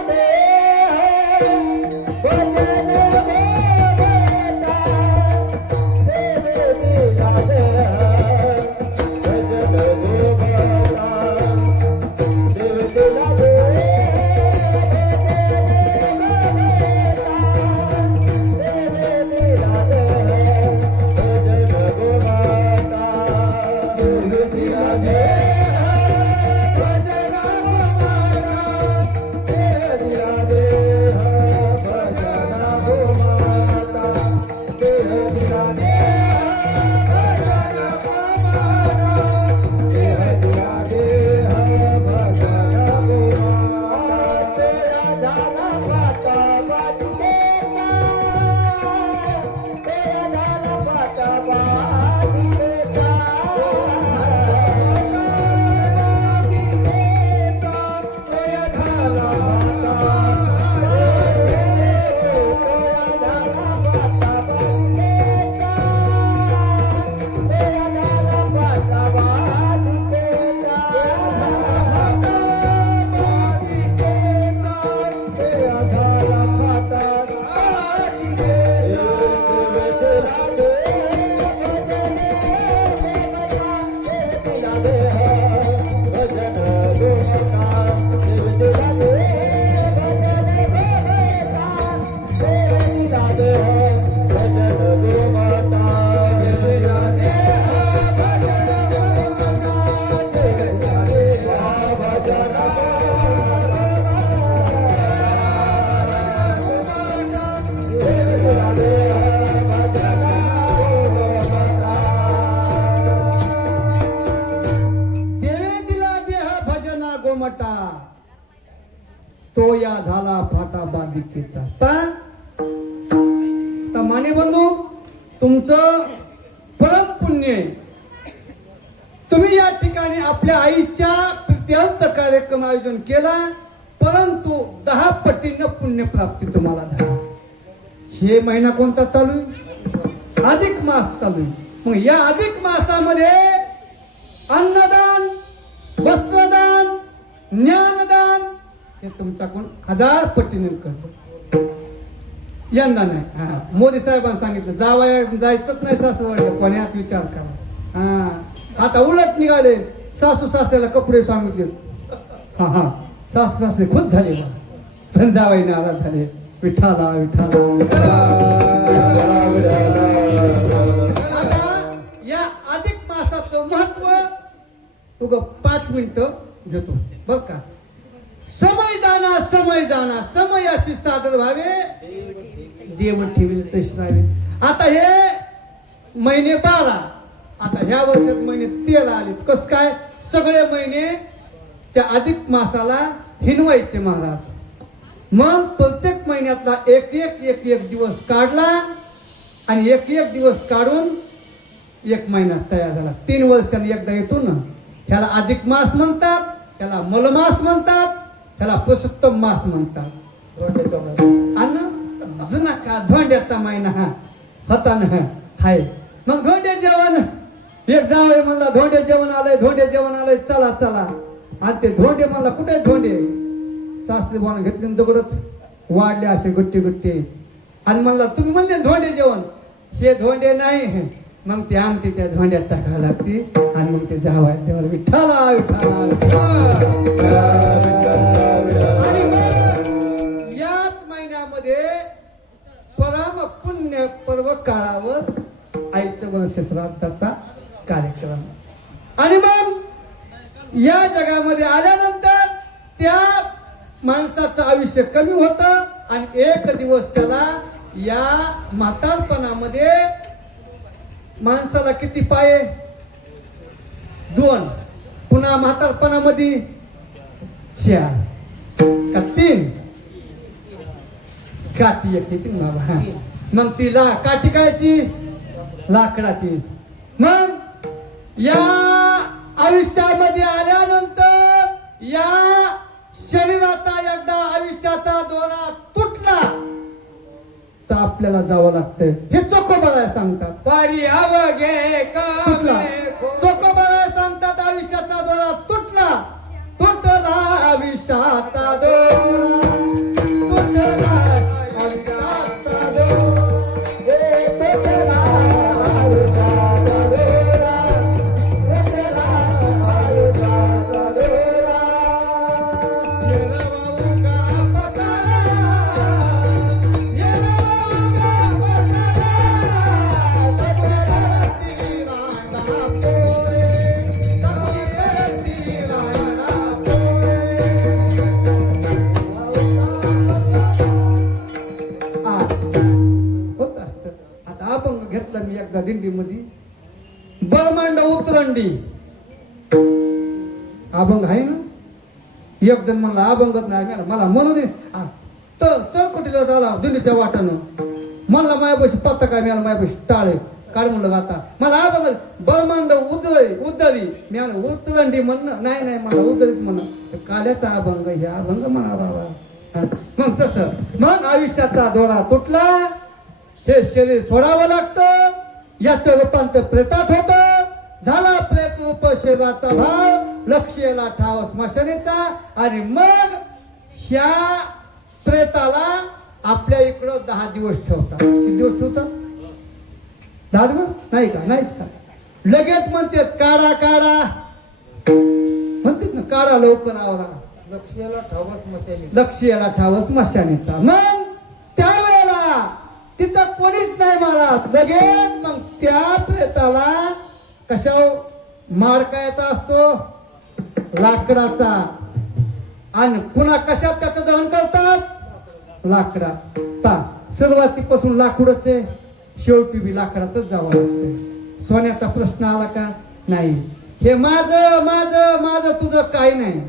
फाटा, तो या झाला फाटा बाधिकेचा. पण माने बंधू, तुमचं परम पुण्य आहे. तुम्ही या ठिकाणी आपल्या आईच्या प्रित्यर्थ कार्यक्रम आयोजन केला, परंतु 10 पटीनं पुण्यप्राप्ती तुम्हाला झाली. हे महिना कोणता चालू आहे? अधिक मास चालू आहे. मग या अधिक मासामध्ये अन्नदान, वस्त्रदान, ज्ञानदान हे तुमच्याकडून 1000 पटीने करतो. यंदा नाही. हा, मोदी साहेबांनी सांगितलं जायचंच नाही सासरवाडीला, कोण्यात विचार करा. हा, आता उलट निघाले, सासू सासऱ्याला कपडे सांगितले. हा हा, सासू सासरे खुश झाले, पण जावाई नाराज झाले. विठाला विठाला. आता या अधिक मासाचं महत्व तुग 5 मिनिटं घेतो बर का. समय जाना समयाशी सादर व्हावे, देव ठेवी तशी राहावे. आता हे महिने 12, आता ह्या वर्षात महिने 13 आले. कस काय? सगळे महिने त्या अधिक मासाला हिनवायचे महाराज. मग प्रत्येक महिन्यातला एक दिवस काढला आणि एक दिवस काढून एक महिना तयार झाला. 3 वर्षांनी एकदा येतो ना. ह्याला अधिक मास म्हणतात, ह्याला मलमास म्हणतात, ह्याला पुरुषोत्तम मास म्हणतात. आणि जुना का धोंड्याचा महिना हा होता ना, हाय. मग धोंडे जेवण, एक जावई म्हणला धोंडे जेवण आलंय, चला चला. आणि ते धोंडे म्हणला, कुठे धोंडे? सासरी बोन घेतले दगडच वाढले असे गट्टे. आणि म्हणला तुम्ही म्हणले धोंडे जेवण, हे धोंडे नाही. मग ते आमटी त्या धोंड्यात टाकावं लागते आणि मग ते जावाय जेवण. विठाला विठाला. आणि मग याच महिन्यामध्ये परम पुण्य पर्व काळावर आईचं वर्ष श्राद्धाचा कार्यक्रम. आणि मग या जगामध्ये आल्यानंतर त्या माणसाचं आयुष्य कमी होतं आणि एक दिवस त्याला या म्हातारपणामध्ये माणसाला किती पाय? 2. पुन्हा म्हातारपणामध्ये 4 का 3? काठी एक येते बाबा. मग तिला काठी कायची? लाकडाची. मग या आयुष्यामध्ये आल्यानंतर या शरीराचा एकदा आयुष्याचा दोरा तुटला तर आपल्याला जावं लागतंय. हे चोखोबाला सांगतात. सारी अवघे तुटला. चोखोबाला सांगतात आयुष्याचा दोरा तुटला. तुटला आयुष्याचा दोरा, तुटला आयुष्याचा दोरा, तुटला आयुष्याचा दोरा, तुटला आयुष्याचा दोरा. घेतला मी एकदा दिंडीमध्ये. बळमांड उतरंडी अभंग आहे ना. एक जण म्हणला अभंगत नाही, मला म्हणू दे. तर कुठे झाला दिंडीच्या वाटानं म्हणला मायापाशी पत्ता काय मिळाला, मायापाशी टाळे काढ म्हणलं. आता मला अभंग बळमांड उद्धरी मी उतरंडी म्हणणं नाही मला उद्धरीत म्हणणं. काल्याचा अभंग हे अभंग म्हणा बाबा. मग तसं मग आयुष्याचा दोरा तुटला. हे शरीर सोडावं लागतं. याचं रूपांतर प्रेतात होतं. झाला प्रेत रूप शरीराचा भाव, लक्ष्याला ठाव स्मशानेचा. आणि मग ह्या प्रेताला आपल्या इकडं 10 दिवस ठेवतात. किती दिवस ठेवतात? 10 दिवस नाही का? नाहीच का? लगेच म्हणतात काढा काढा म्हणतात ना, काढा लवकर आवरा. लक्ष्याला ठाव स्मशानेचा. मग त्यावेळेला तिथं कोणीच नाही महाराज. लगेच मग त्या प्रेताला कशावर मारकायचा असतो? लाकडाचा. आणि पुन्हा कशात त्याचं दहन करतात? लाकडा. सुरुवातीपासून लाकूडच आहे, शेवटी बी लाकडातच जावं लागतं. सोन्याचा प्रश्न आला का? नाही. हे माझं तुझं काही नाही.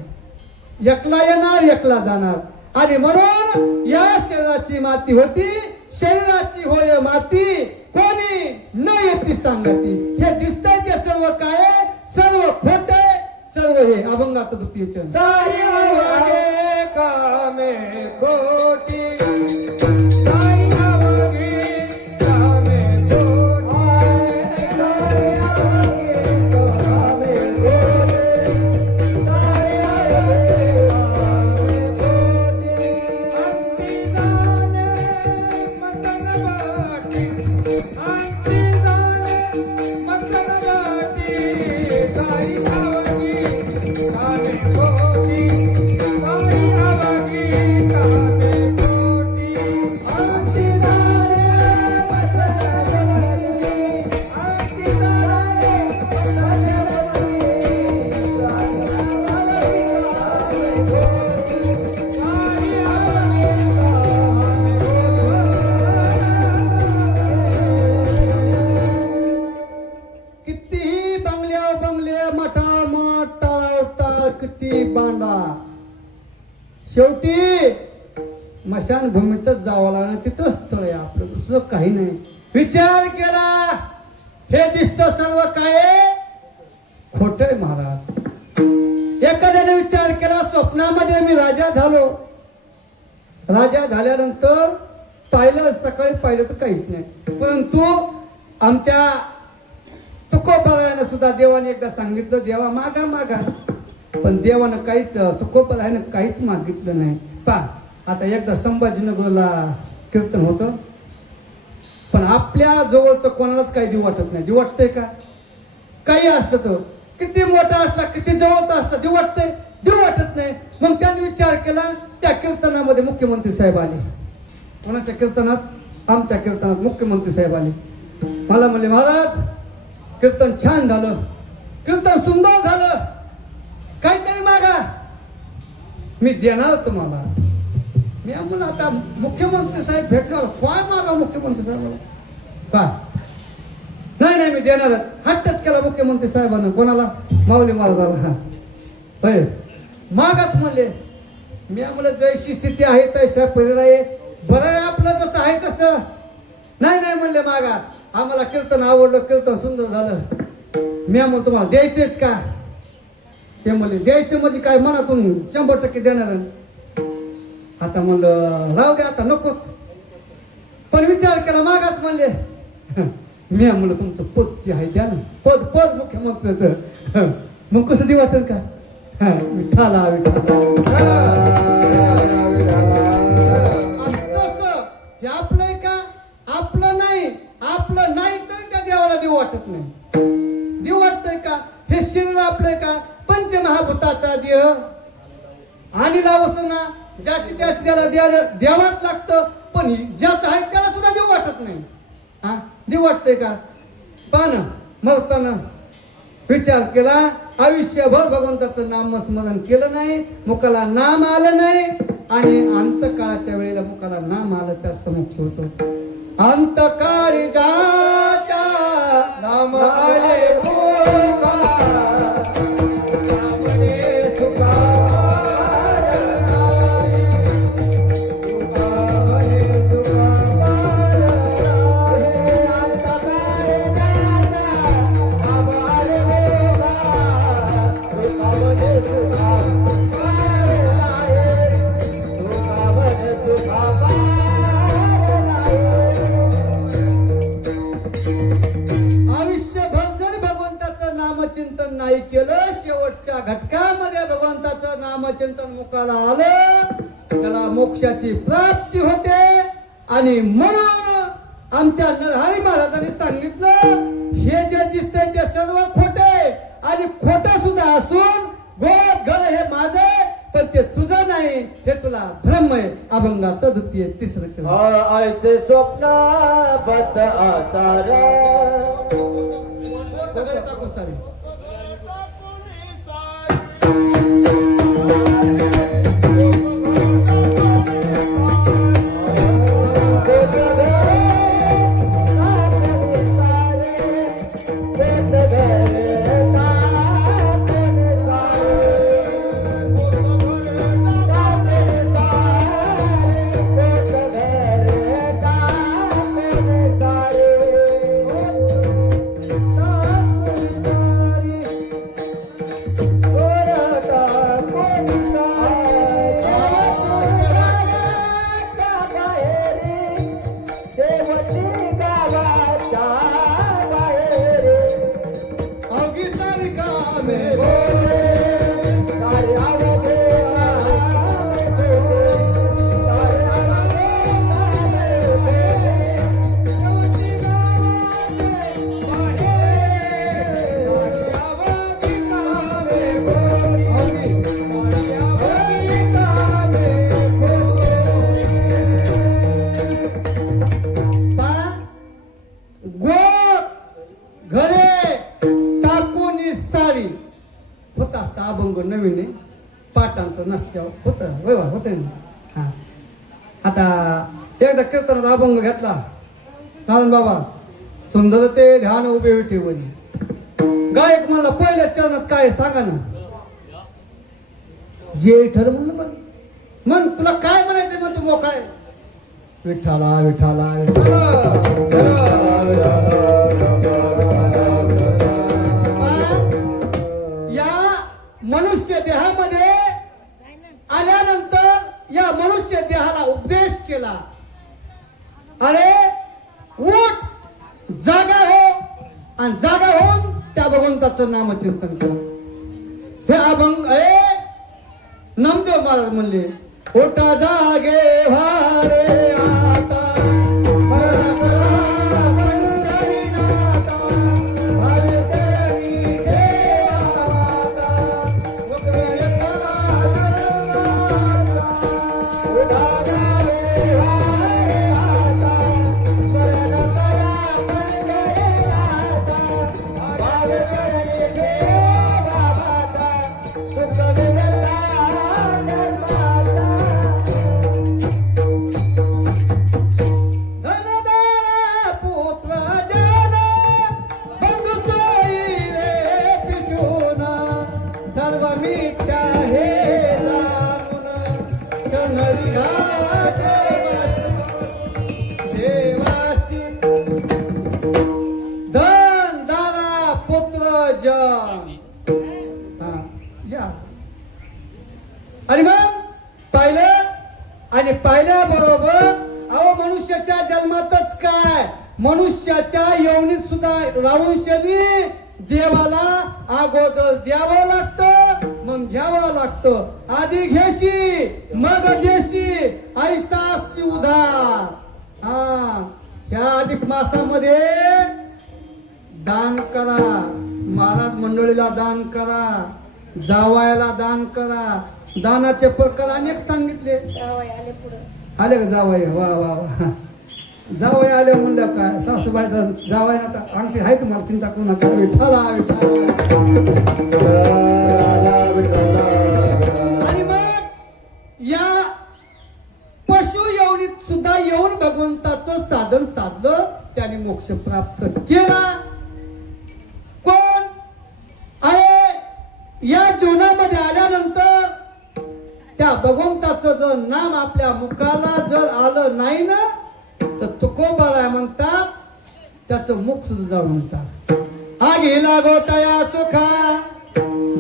एकला येणार एकला जाणार आणि म्हणून या शरीराची माती होती, शरीराची होय माती, कोणी न येती सांगती. हे दिसतंय ते सर्व काय आहे? सर्व खोट आहे, सर्व हे अभंगाचं द्वितीय चरण. सारी अवघे कामे खोटी, सारी अवघे कामे खोटी, सारी अवघे कामे खोटी, सारी अवघे कामे खोटी. अंती जाणे मंगल वाटी, अंती जाणे मंगल वाटी, सारी अवघी कामे खोटी, सारी अवघी कामे खोटी. अंती जाणे मंगल वाटी, अंती जाणे मंगल वाटी, सारी अवघी कामे खोटी, सारी अवघी कितीही बंगल्या बंगले, मठा मठ, टाळाव टाळ, किती बांधा, शेवटी मशानभूमीतच जावं लागणार. तिथंच स्थळ आहे आपलं, दुसरं काही नाही. विचार केला, हे दिसतं सर्व काय खोट आहे महाराज. एखाद्याने विचार केला, स्वप्नामध्ये मी राजा झालो. राजा झाल्यानंतर पाहिलं, सकाळी पाहिलं तर काहीच नाही. परंतु आमच्या तुकोबरायानं सुद्धा देवाने एकदा सांगितलं, देवा मागा मागा. पण देवानं काहीच, तुकोबरायानं काहीच मागितलं नाही. आता एकदा संभाजीनगरला कीर्तन होतं, पण आपल्या जवळचं कोणालाच काही देऊ वाटत नाही. देऊ वाटतंय का? काही असलं तर, किती मोठा असला, किती जवळचा असला, देऊ वाटतंय? देऊ वाटत नाही. मग त्यांनी विचार केला, त्या कीर्तनामध्ये मुख्यमंत्री साहेब आले. कोणाच्या कीर्तनात? आमच्या कीर्तनात मुख्यमंत्री साहेब आले. मला म्हणले, महाराज कीर्तन छान झालं, कीर्तन सुंदर झालं, काहीतरी मागा. मी देणार तुम्हाला. मी म्हणून आता मुख्यमंत्री साहेब भेटणार, काय मागा मुख्यमंत्री साहेबाला? काय? नाही मी देणार. हट्टच केला मुख्यमंत्री साहेबांना. कोणाला? माऊली महाराजाला. हा होय, मागाच म्हणले. मी म्हणलं, जैशी स्थिती आहे तैसा पर्याय, बरं आहे आपलं जसं आहे तसं. नाही म्हणले, मागा. आम्हाला कीर्तन आवडलं, कीर्तन सुंदर झालं. मी म्हणलं, तुम्हाला द्यायचेच का? ते म्हणले, द्यायचं म्हणजे काय, मनातून 100% देणार. आता म्हणलं, राहू दे, आता नकोच. पण विचार केला, मागाच म्हणले. मी म्हणलं, तुमचं पद जे आहे द्या ना, पद मुख्यमंत्र्याचं. मग कसं दे वाटेल का? विठाला हे आपलंय का? आपलं नाही. आपलं नाही तर त्या देवाला देऊ वाटत नाही. देऊ वाटतंय का? हे शरीर आपलंय का? पंचमहाभूताचा देह आणि लावसना ज्याशी त्याशी त्याला द्यावाच लागतं. पण ज्याचं आहे त्याला सुद्धा देऊ वाटत नाही. देऊ वाटतंय का? पण मरताना विचार केला, आयुष्यभर भगवंताचं नामस्मरण केलं नाही, मुखाला नाम आलं नाही, आणि अंतकाळाच्या वेळेला मुखाला नाम आलं, त्याच मोक्ष होतो. अंतकाळी जाच्या नाम आले मुखा, नामने सुखा चिंतन नाही केलं, शेवटच्या घटकामध्ये भगवंताचं नामचिंतन मुखाला आलं, त्याला मोक्षाची प्राप्ती होते. आणि म्हणून आमच्या नरहरी महाराजांनी सांगितलं, हे जे दिसतंय ते सर्व खोटे, आणि खोट सुद्धा असून गोद घर हे माझे, पण ते तुझं नाही, हे तुला भ्रम आहे. अभंगाचं द्वितीय तिसरं चरण. ऐसे स्वप्न बद्ध आसार, टाकू सारे. कामे भोले सारे अवघे कामे खोटे, सारे अवघे कामे खोटे. शेवटी गावाचे माहे, सारे अवघे कामे खोटे, सारे अवघे कामे खोटे. पा गोत घरे टाकून सारी होत असता अभंग नवीन आहे. पाठांचं नसत्यावर होत होत हा आता एकदा कीर्तनात अभंग घेतला नारायण बाबा सुंदर ते ध्यान उभे ठेवली. गायक म्हणला पहिल्या चरणात काय सांगा ना. जे ठर म्हणलं म्हण तुला काय म्हणायचं म्हणतो मोकळे विठाला विठाला विठाला. या मनुष्य देहामध्ये आल्यानंतर या मनुष्य देहाला उपदेश केला. अरे उठ जागा हो आणि जागा होऊन त्या भगवंताचं नामचिंतन केलं. हे अभंग नामदेव महाराज म्हणले ओटा जागे भारे आता आणि मग पाहिलं आणि पाहिल्याबरोबर अहो मनुष्याच्या जन्मातच काय मनुष्याच्या योनीत सुद्धा राहून शनी देवाला अगोदर द्यावं लागतं मग घ्यावं लागतं. आधी घेशी मग देशी ऐसा उधार. हा ह्या अधिक मासामध्ये दान करा. महाराज मंडळीला दान करा, जावयाला दान करा. दानाचे प्रकार अनेक सांगितले. आले का जावय वा वा वा जावय आले म्हणलं काय सासूबाईचा जावय आता अंगठी आहे तुम्हाला चिंता करू नका. विठाला विठाला. आणि मग या पशु यवनीत सुद्धा येऊन भगवंताचं साधन साधलं त्याने मोक्ष प्राप्त केला. कोण अरे या जीवनामध्ये आल्यानंतर त्या भगवंताचं जर नाम आपल्या मुखाला जर आलं नाही ना तर तुकोबाराय म्हणतात त्याचं मुख सुद्धा जाऊन म्हणतात. आगी लागोतया सुखा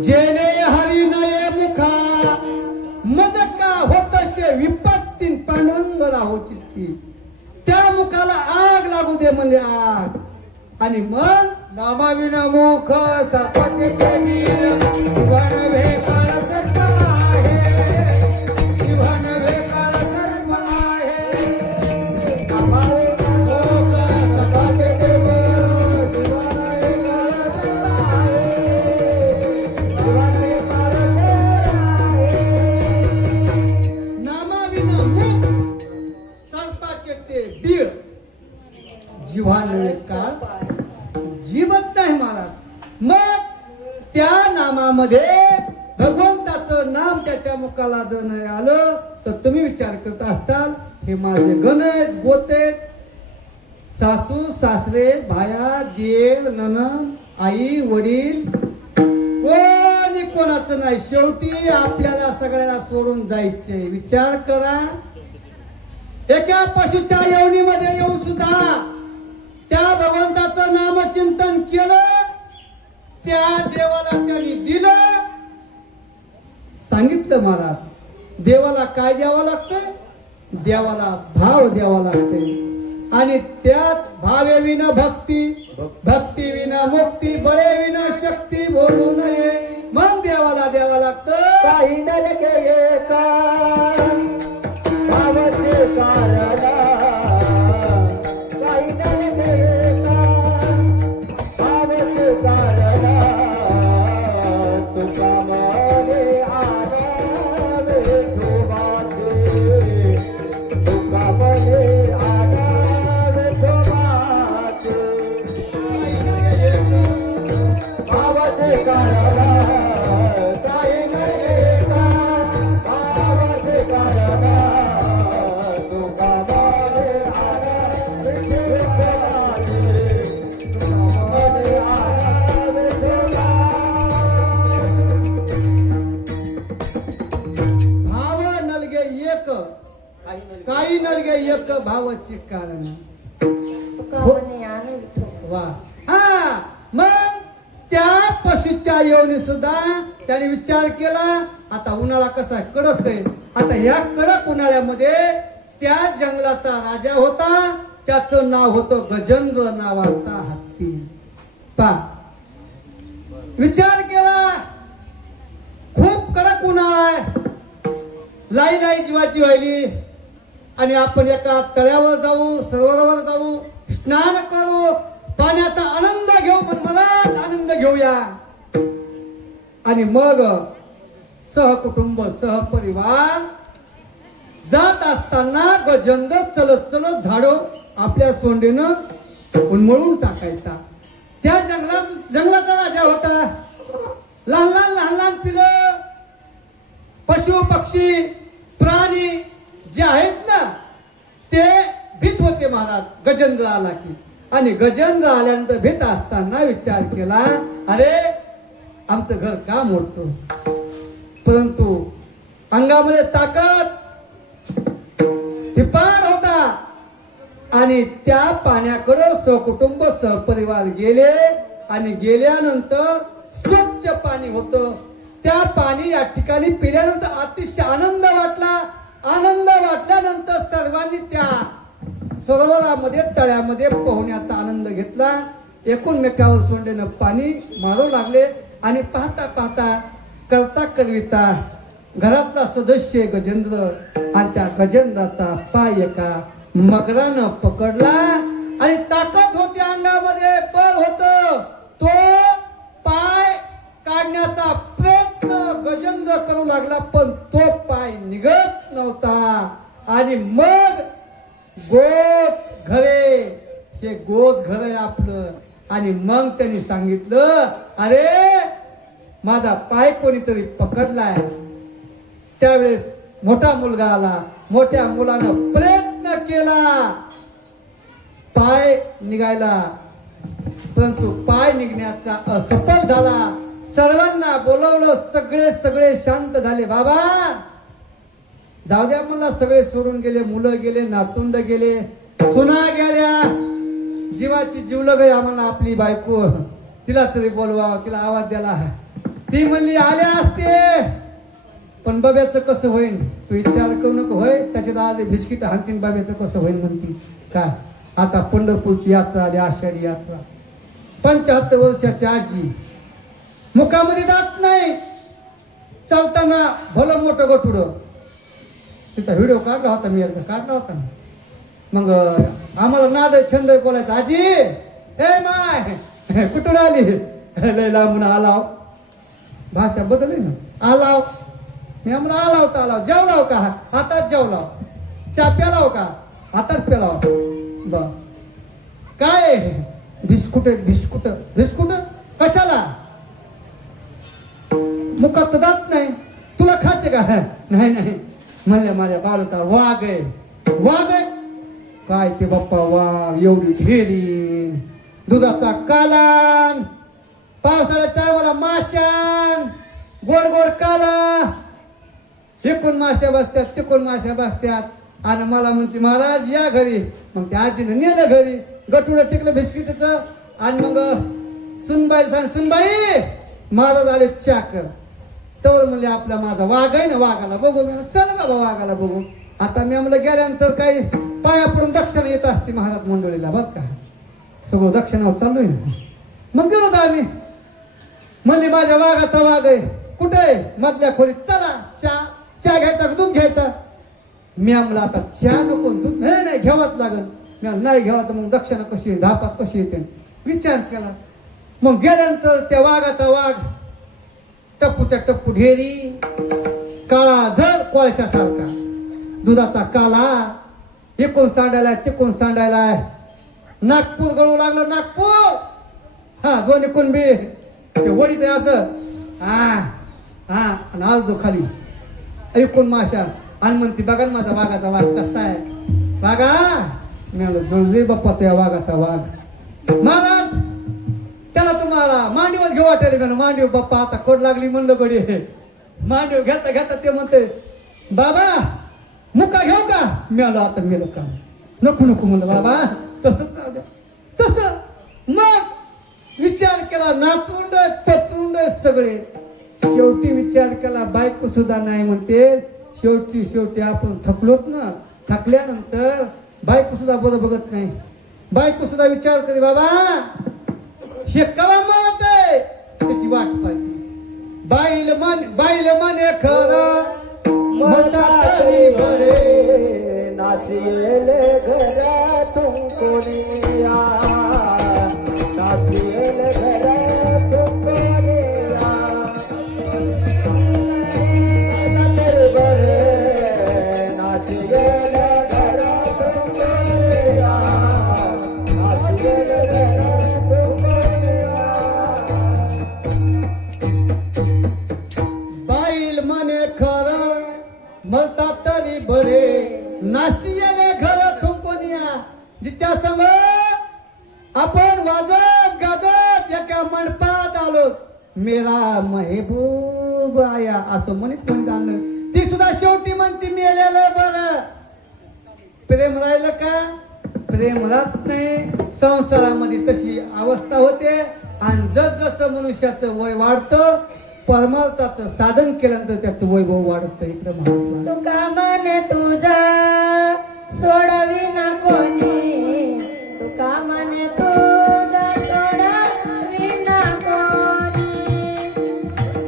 जेने हरी नये मुखा मज का होतशे विपत्ती पांडुरंग राहो चित्ती. त्या मुखाला आग लागू दे म्हणले आग. आणि मग नामाविना मुख सर्पाचे केलीन, जीवन वेकाळ सर्प आहे, जीवन वेकाळ सर्प आहे. नामाविना मुख सर्पाचे केलीन, जीवन वेकाळ सर्प आहे, जीवन वेकाळ सर्प आहे. नामाविना मुख सर्पाचे ते बीळ जीवाने काळ जीवत नाही महाराज. मग त्या नामामध्ये भगवंताचं नाम त्याच्या मुखाला जर नाही आलं तर तुम्ही विचार करत असताल हे माझे गण आहेत गोते सासू सासरे भाया देव ननंद आई वडील कोणी कोणाचं नाही. शेवटी आपल्याला सगळ्याला सोडून जायचे. विचार करा एका पशुच्या योनीमध्ये येऊन सुद्धा त्या भगवंताचं नामचिंतन केलं. त्या देवाला त्यांनी दिलं. सांगितलं महाराज देवाला काय द्यावं लागतंय. देवाला भाव द्यावा लागतंय. आणि त्यात भावे विना भक्ती, भक्ती विना मुक्ती, बळे विना शक्ती बोलू नये. भावात काही नलगे एका भावाचे कारण काही नलगे एका भावाचे कारण तुका मने आणावे शोभाचे तुका मने आणावे शोभाचे भावाचे कारण काही नलगे एका भावाचे कारण तुका मने आणावे शोभाचे तुका मने आणावे भाव नलगे एक काही नलगे एक भावाचे कारण वा हा मग त्या पशुच्या योनी सुद्धा त्याने विचार केला आता उन्हाळा कसा आहे, कडक आहे. आता ह्या कडक उन्हाळ्यामध्ये त्या जंगलाचा राजा होता, त्याचं नाव होतं गजेंद्र नावाचा हत्ती. पा विचार केला खूप कडक उन्हाळा आहे, लाई लाई जीवाची व्हायली आणि आपण एका तळ्यावर जाऊ सरोवरावर जाऊ स्नान करू पाण्याचा आनंद घेऊ पण मला आनंद घेऊया. आणि मग सहकुटुंब सहपरिवार जात असताना गजेंद्र चलत चलत झाडं आपल्या सोंडेनं उन्मळून टाकायचा. त्या जंगलाचा राजा होता. लहान लहान पिलं पशु पक्षी प्राणी जे आहेत ना ते भीत होते महाराज गजेंद्र आला की. आणि गजेंद्र आल्यानंतर भेट असताना विचार केला अरे आमचं घर का मोडतो, परंतु अंगामध्ये ताकद धिपाड होता आणि त्या पाण्याकडे सहकुटुंब सहपरिवार गेले आणि गेल्यानंतर स्वच्छ पाणी होतं. त्या पाणी या ठिकाणी पिल्यानंतर अतिशय आनंद वाटला. आनंद वाटल्यानंतर सर्वांनी त्या सरोवरामध्ये तळ्यामध्ये पोहण्याचा आनंद घेतला. एकूणमेकावर सोंडेनं पाणी मारू लागले आणि पाहता पाहता करता करविता घरातला सदस्य गजेंद्र आणि त्या गजेंद्राचा पाय एका मगरानं पकडला आणि ताकद होती अंगामध्ये बळ होत. तो पाय काढण्याचा प्रयत्न गजेंद्र करू लागला पण तो पाय निघत नव्हता. आणि मग गोद घरे हे गोद घर आहे आपलं. आणि मग त्यांनी सांगितलं अरे माझा पाय कोणीतरी पकडलाय. त्यावेळेस मोठा मुलगा आला. मोठ्या मुलानं प्रयत्न केला पाय निघायला परंतु पाय निघण्याचा असफल झाला. सर्वांना बोलवलं, सगळे शांत झाले. बाबा जाऊ द्या मला, सगळे सोडून गेले, मुलं गेले, नातुंड गेले, सुना गेल्या, जीवाची जीवलग आहे आम्हाला आपली बायको, तिला तरी बोलवा, तिला आवाज द्याला. ती म्हणली आल्या असते पण बाब्याचं कसं होईल, तू विचार करू नको. होय त्याच्या दादा बिस्किट हातीन बाब्याचं कसं होईल म्हणती. काय आता पंढरपूरची यात्रा आली, आषाढी यात्रा. 75 वर्षाची आजी मुखामध्ये दात नाही, चालताना भलं मोठं गटुड. तिचा व्हिडिओ काढला होता मी, एकदा काढला होता. मग आम्हाला नाद छंद बोलायचा, आजी ए माय कुठून आली, लय लांबून आलाव. भाषा बदलली ना, आलाव. मी आम्हाला आलाव तर आलाव. जेवलाव का, हातात जेवलाव. चहा प्यालाव का, हातात प्यालाव. बर काय बिस्कुट बिस्कुट बिस्कुट कशाला, मुखात तर दात नाही, तुला खायचे का. नाही नाही म्हणले माझ्या बाळूचा वाघ आहे. वाघ आहे काय ते बाप्पा, वाघ एवढी ढेरी, दुधाचा कालान, पावसाळ्यात टायमाला माशान, गोड गोड काला, इकून माश्या बसत्यात तिकून माश्या बसत्यात. आणि मला म्हणते महाराज या घरी. मग त्या आजीनं नेलं घरी, गटुडं टिकलं बिस्किटचं. आणि मग सुनबाई सांग, सुनबाई महाराज आले चाकर. तर म्हणले आपला माझा वाघ आहे ना, वाघाला बघू. मी चल बाबा वाघाला बघू. आता मी आम्हाला गेल्यानंतर काही पाया पडून दक्षिणा येत असते महाराज मंडळीला, बघ का सगळं दक्षिणावर चाललोय ना. मग गेलो होतो आम्ही. म्हणले माझ्या वाघाचा वाघ आहे. कुठे मधल्या खोलीत, चला चहा घ्यायचा, दूध घ्यायचा. मी आम्हाला आता चहा नको, दूध नाही घ्यावाच लागल. मी नाही घ्यावा तर मग दक्षिणा कशी, 10-5 कशी येते, विचार केला. मग गेल्यानंतर त्या वाघाचा वाघ, टप्पूच्या टप्पू ढेरी, काळा झर कोळशासारखा, दुधाचा काला, एकूण सांडायला तिकून सांडायलाय. नागपूर गळू लागलं, नागपूर. हा दोन्ही कुणबी ते वडीत आहे असं, आणि आज दो खाली ऐकून माशा आणि म्हणते बघा ना माझा वाघाचा वाघ कसा आहे. वाघा मी म्हणलं जुळजे बाप्पा त्या वाघाचा वाघ. महाराज त्याला तुम्हाला मांडीवर घेऊ वाटेल. म्हणून मांडीव बाप्पा आता कोड लागली म्हणलं बडी. मांडीव घेता घेता ते म्हणते बाबा मुका घेऊ का. मी आलो आता मेलो का. नको नको म्हणलं बाबा तसंच राहू द्या. तसं मग विचार केला, नाचुंड पचुंड सगळे. शेवटी विचार केला बायको सुद्धा नाही म्हणते. शेवटी आपण थकलोत ना. थकल्यानंतर बायको सुद्धा बरं बघत नाही. बायको सुद्धा विचार करे बाबा हे कवा मारत आहे, त्याची वाट पाहते. बाईल म्हणे खरं म्हणतात तरी बरे, नाशियेले घरातून कोणी या, नाशियेले घरातून कोणी या, तरी बरे, नाशियेले घरातून कोणी या, नाशियेले घरातून कोणी या. बाईल म्हणे खरं म्हणतात तरी बरे, नाशियेले घर थुंकूनिया. जिच्या संग आपण वाजत गाजत एका मंडपात आलो. मेरा महबूब आया असं म्हणत आणलं. ती सुद्धा शेवटी म्हणती मेलेलं बरं. प्रेम राहिलं का. प्रेम राहत नाही. संसारामध्ये तशी अवस्था होते. आणि जसं मनुष्याचं वय वाढतं परमार्थाचं साधन केल्यानंतर त्याचं वैभव वाढतं. इकडं महात्मा तुका म्हणे तुझा सोडवी ना कोणी, तुका म्हणे तुझा सोडवी ना कोणी,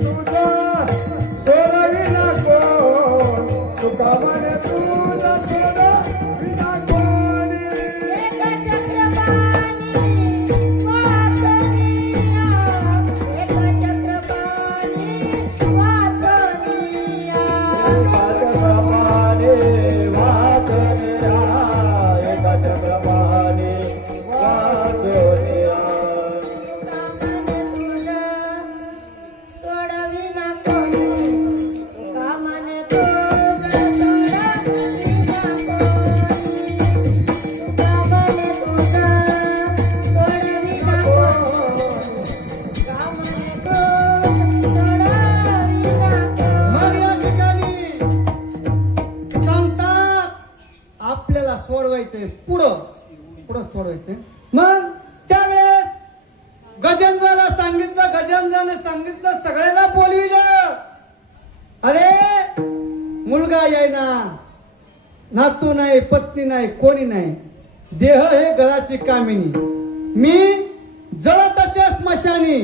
तुझा सोडविना कोण, तुका म्हणे तुझा सोडविना कोणी. एका चक्रपाणी वाचनिया, एका चक्रपाणी वाचनिया. चक्रपाणी वाचनिया, एका चक्रपाणी वाचनिया. तुका म्हणे तुझा सोडवी ना कोणी, तुका म्हणे तुझा सोडवी ना कोणी, तुका म्हणे तुझा सोडवी ना कोणी. मग या ठिकाणी सांगतात आपल्याला सोडवायचंय पुढं सोडवायचंय. मग त्यावेळेस गजेंद्राला सांगितलं, गजेंद्राने सांगितलं, सगळ्याला बोलविलं. अरे मुलगा येईना, नातू नाही, पत्नी नाही, कोणी नाही. देह हे घराची कामिनी. मी जळत असे स्मशानी.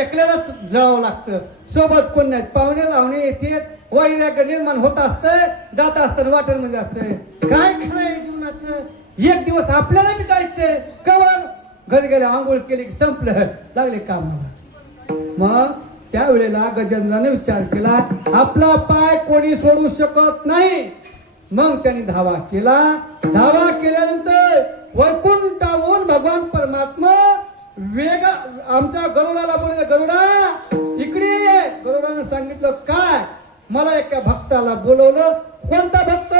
एकल्यालाच जळावं लागतं. सोबत कोण नाही. पाहुणे लावणे येते, वैराग्य निर्माण होत असतंय, जात असतं वाटेमध्ये असतंय. काय खरं आहे जीवनाचं. एक दिवस आपल्याला बी जायचंय. कवर घरी गेले, आंघोळ केली की संपलं, लागले कामाला. मग त्यावेळेला गजेंद्राने विचार केला आपला पाय कोणी सोडू शकत नाही. मग त्यांनी धावा केला. धावा केल्यानंतर वैकुंठावरून भगवान परमात्मा वेग आमच्या गरुडाला बोलले, गरुडा इकडे ये. गरुडाने सांगितलं काय. मला एका भक्ताला बोलवलं. कोणता भक्त.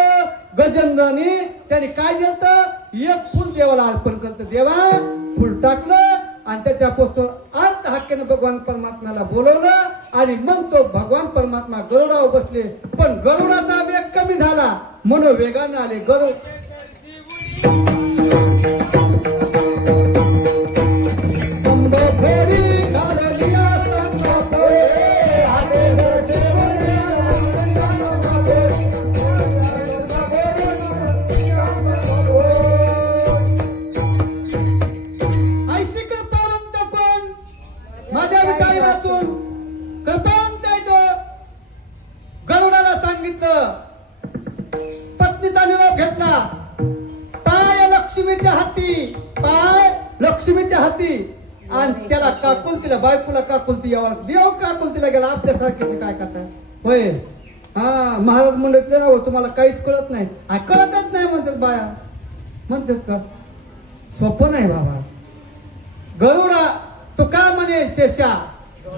गजेंद्राने. त्याने काय केलं, एक फुल देवाला अर्पण करतं. देवा फुल टाकलं आणि त्याच्या पोस्टर अर्ध हाक्यानं भगवान परमात्म्याला बोलवलं. आणि मग तो भगवान परमात्मा गरुडावर बसले. पण गरुडाचा वेग कमी झाला म्हणून वेगानं आले गरुड. माझ्या विटाई वाचून कृपावंत आहे तो. गरुडाला सांगितलं, पत्नीचा निरोप घेतला, पाय लक्ष्मीच्या हाती, पाय लक्ष्मीच्या हाती. आणि त्याला काकुलतीला, बायकोला काकुलती यावर देव काकुलतीला गेला. आपल्यासारखीचे काय करताय होय? हा, महाराज म्हणले ना, तुम्हाला काहीच कळत नाही. कळतच नाही म्हणतात बाया, म्हणतात का? सोपं नाही बाबा. गरुडा तो का म्हणे, शेषा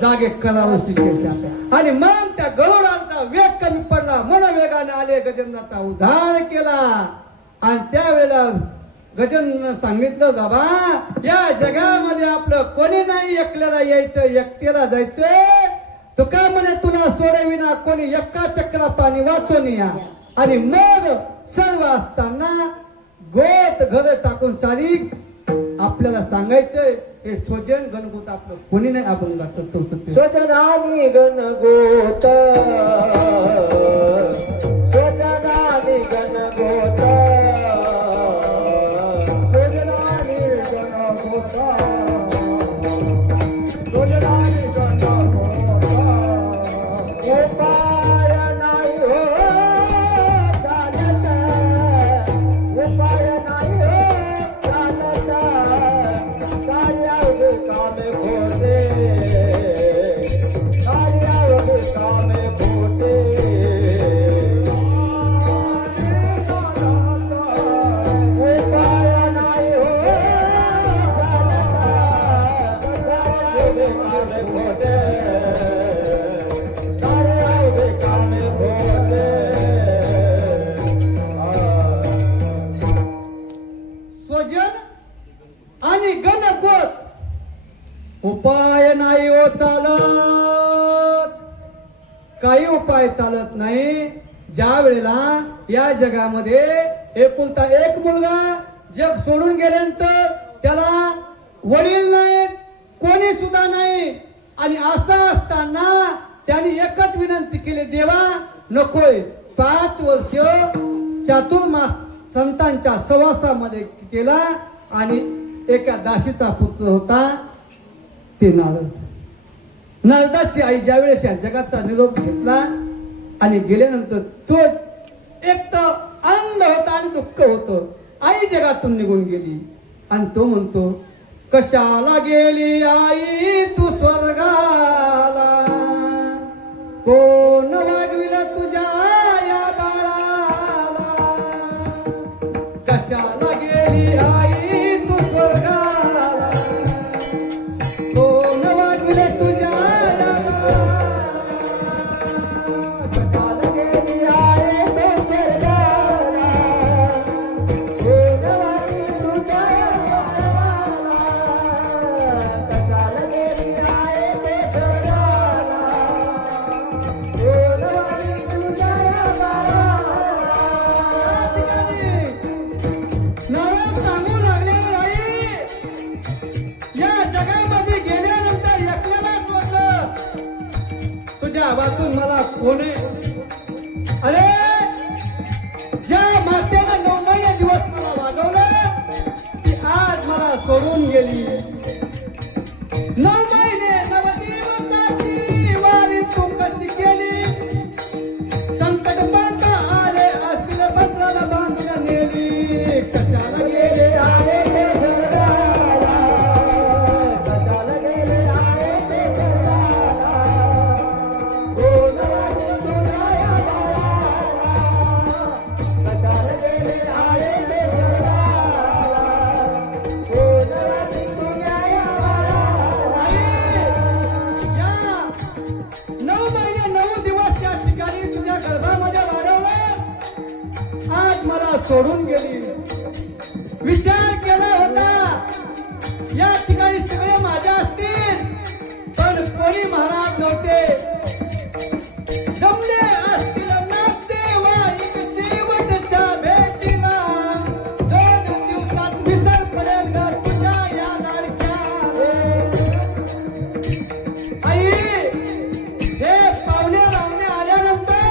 जागे करावशी शेषा. आणि मग त्या गरुडाचा वेग कमी पडला, मनोवेगाने आले, गजेंद्राचा उद्धार केला. आणि त्यावेळेला गजेंद्रनं सांगितलं, बाबा या जगामध्ये आपलं कोणी नाही, एकल्याला यायचं, एकट्याला जायचं. तो का म्हणे, तुला सोडविना कोणी, एका चक्रा पाणी वाचून या. आणि मग सर्व असताना गोत घर टाकून सारी आपल्याला सांगायचंय, हे स्वजन गणगोत आपलं कोणी नाही. अभंगाचं चौथं स्वजनानी गणगोत, स्वजनानी गणगोत, स्वजनानी गणगोत, स्वजनानी गणगोत. उपाय नाही हो चालत, उपाय नाही हो चालत, कार्यावधी कामे खोटे, कार्यावधी कामे खोटे. उपाय नाही हो चालत, कार्यावधी कामे खोटे, कार्यावधी कामे खोटे. स्वजन आणि गणगोत उपाय नाही हो चालत. काही उपाय चालत नाही. ज्या वेळेला या जगामध्ये एकुलता एक मुलगा जग सोडून गेल्यानंतर त्याला वडील नाहीत, कोणी सुद्धा नाही. आणि असं असताना त्यांनी एकच विनंती केली, देवा नकोय. 5 वर्ष चातुर्मास संतांच्या सहवासामध्ये केला. आणि एका दासीचा पुत्र होता ते नारद. नारदाची आई ज्या वेळेस या जगाचा निरोप घेतला आणि गेल्यानंतर तो एक तर आनंद होता आणि दुःख होतं. आई जगातून निघून गेली आणि तो म्हणतो, कशाला गेली आई तू स्वर्गाला, कोण वागविला तुझ्या या बाळाला. कशाला गेली आई तू स्वर्गाला, कोण वागविले तुझ्या या बाळाला. कशाला गेली आई तू स्वर्गाला, कोण वागविले तुझ्या या बाळाला. कशाला गेली आई तू स्वर्गाला, कोण वागविले तुझ्या या बाळाला. नारद सांगू लागले, आई या जगामध्ये गेल्यानंतर एकल्याला सोडलं, तुझ्या वाचून मला कोण आहे. अरे ज्या मातेनं 9 महिने दिवस मला वागवलं, ती आज मला सोडून गेली. 9 महिने 9 दिवसाची वारी तू कशी केली. संकट पर्यंत आले असतील पत्राला बांधून नेली. कशाला गेले आहे ते स्वर्गाला, कशाला गेले आहे ते स्वर्गाला, कोण वागविले तुझ्या या बाळाला. कशाला गेले आहे ते स्वर्गाला, कोण वागविले तुझ्या या बाळाला. या 9 महिने 9 दिवस या ठिकाणी तुझ्या गर्भामध्ये वाढवलं, आज मला सोडून गेली. विचार केला होता या ठिकाणी सगळे माझ्या असतील, पण कोणी महाराज नव्हते. जमले असतील नाचते वाईक शेवटच्या भेटीला. 2 दिवसात विसर पडेल ग तुझ्या या लाडक्याला. आई हे पाहुणे रावणे आल्यानंतर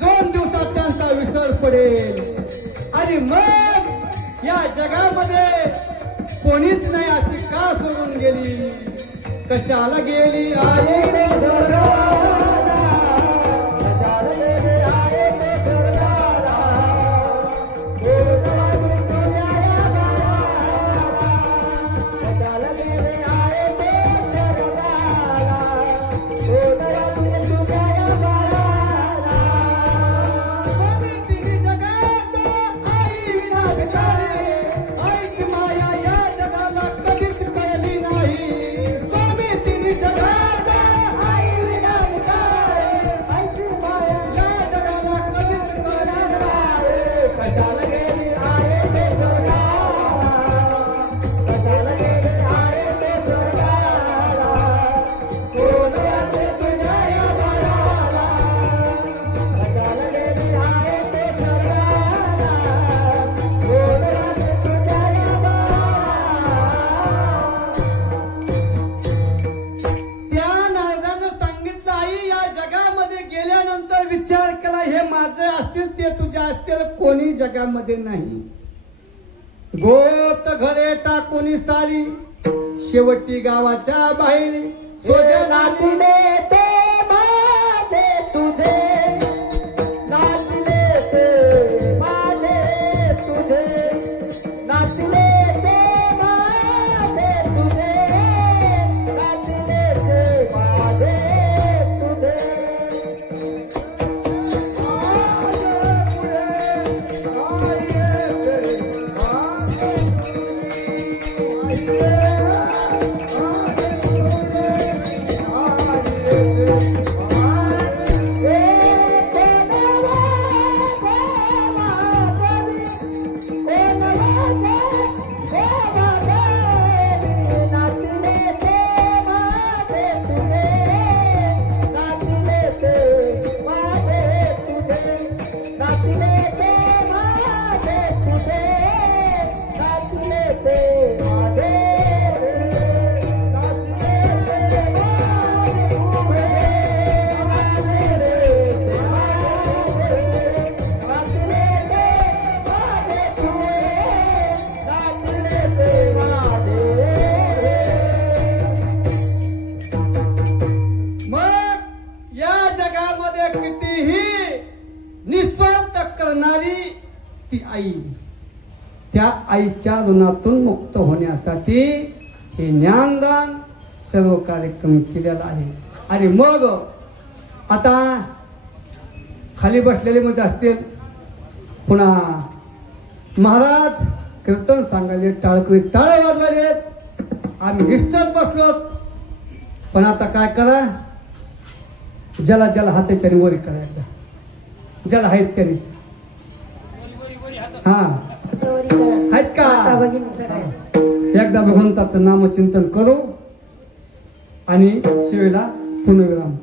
2 दिवसात त्यांचा विसर पडेल. आणि मग या जगामध्ये कोणीच नाही अशी का सोडून गेली. कशाला गेली आई रे स्वर्गाला कशाला गेले आहे ते स्वर्गाला गोडवाडी तुझ्या बाळाला कशाला गेले आहे ते स्वर्गाला गोडवाडी तुझ्या बाळाला स्वामी तिने जगाचा आई विना भिकारी आईची माया या जगाला कधीच कळली नाही स्वामी तिने जगाचा आई विना भिकारी आईची माया या जगाला कधीच कळली नाही कशाला गेली आहे ते स्वर्गाला कशाला गेले आहे ते स्वर्गाला गोडवाडी तुझ्या बाळाला कशाला गेली आहे ते स्वर्गाला गोडवाडी तुझ्या बाळाला त्या नारदानं सांगितलं आई या जगामध्ये गेल्यानंतर विचार केला हे माझे असतील ते तुझ्या असतील कोणी जगामध्ये नाही गोत घरे टाकून सारी शेवटी गावाच्या बाहेर सोजा नाचले ते माझे तुझे नाचले ते माझे तुझे नाचले ते माझे तुझे नाचले ते माझे तुझे मग या जगामध्ये कितीही निस्वार्थ करणारी ती आई त्या आईच्या ऋणातून मुक्त होण्यासाठी हे ज्ञानदान सर्व कार्यक्रम केलेला आहे. आणि मग आता खाली बसलेले मध्ये असतील पुन्हा महाराज कीर्तन सांगायले टाळकरी टाळ वाजवायले आम्ही निष्ठत बसलो. पण आता काय करा ज्याला ज्याला हात आहे त्याने वरी करा एकदा ज्याला आहेत त्याने हा गौरी करा. आहेत का आता बघीन सगळे. एकदा भगवंताचं नामचिंतन करू आणि शिवेला पूर्णविराम.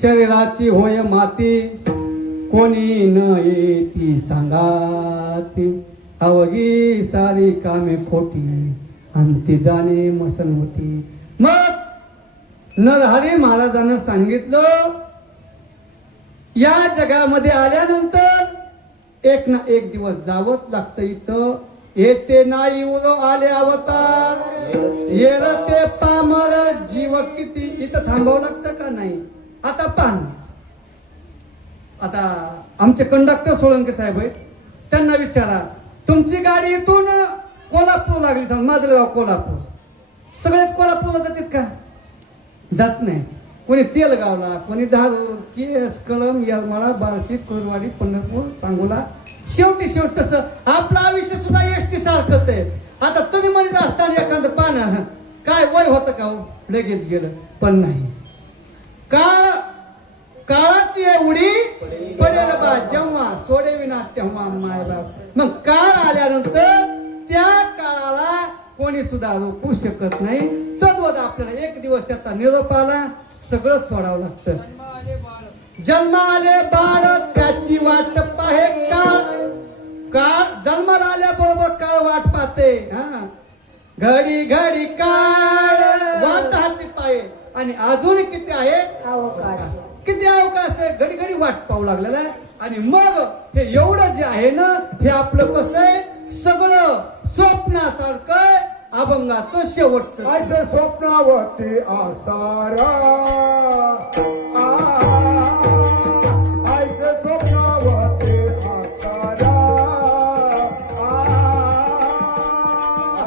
शरीराची होय माती कोणी न येती सांगाती अवघी सारी कामे खोटी अंती जाणे मसन होती. मग नरहरी महाराजांना सांगितलं या जगामध्ये आल्यानंतर एक ना एक दिवस जावंच लागतं. इथं येते नाही उरो आले अवतार येर ते पामर जीव किती इथं थांबावं लागतं का नाही. आता पान आता आमचे कंडक्टर सोळंके साहेब आहेत त्यांना विचारा तुमची गाडी इथून कोल्हापूर लागली सांग माझं गाव कोल्हापूर सगळेच कोल्हापूरला जातात का जात नाही. कोणी तेलगावला कोणी धारूर केस कळम येरमाळा बार्शी कुरवाडी पंढरपूर सांगोला शेवटी तसं आपलं आयुष्य सुद्धा एसटी सारखंच आहे. आता तुम्ही म्हणत असताना एखादं पान काय वय होतं का हो? लगेच गेलं पण नाही. काळाची एवढी पडेल बा जेव्हा सोडे विना तेव्हा माय बाप. मग काळ आल्यानंतर त्या काळाला कोणी सुद्धा रोखू शकत नाही. तद्वत आपल्याला एक दिवस त्याचा निरोप आला, सगळं सोडावं लागतं. जन्माले बाळ त्याची वाट पाहे काळ, काळ जन्माला आल्याबरोबर काळ वाट पाहते. हा, घडी घडी काळ वाटाची पाहे. आणि अजून किती आहे अवकाश. किती अवकाश आहे, घडी घडी वाट पाहू लागलेला आहे. आणि मग हे एवढं जे आहे ना, हे आपलं कसं आहे, सगळं स्वप्नासारखं आहे, अभंगाचं शेवटचं. असं स्वप्नावरती आसारा, असं स्वप्नावरती आसारा,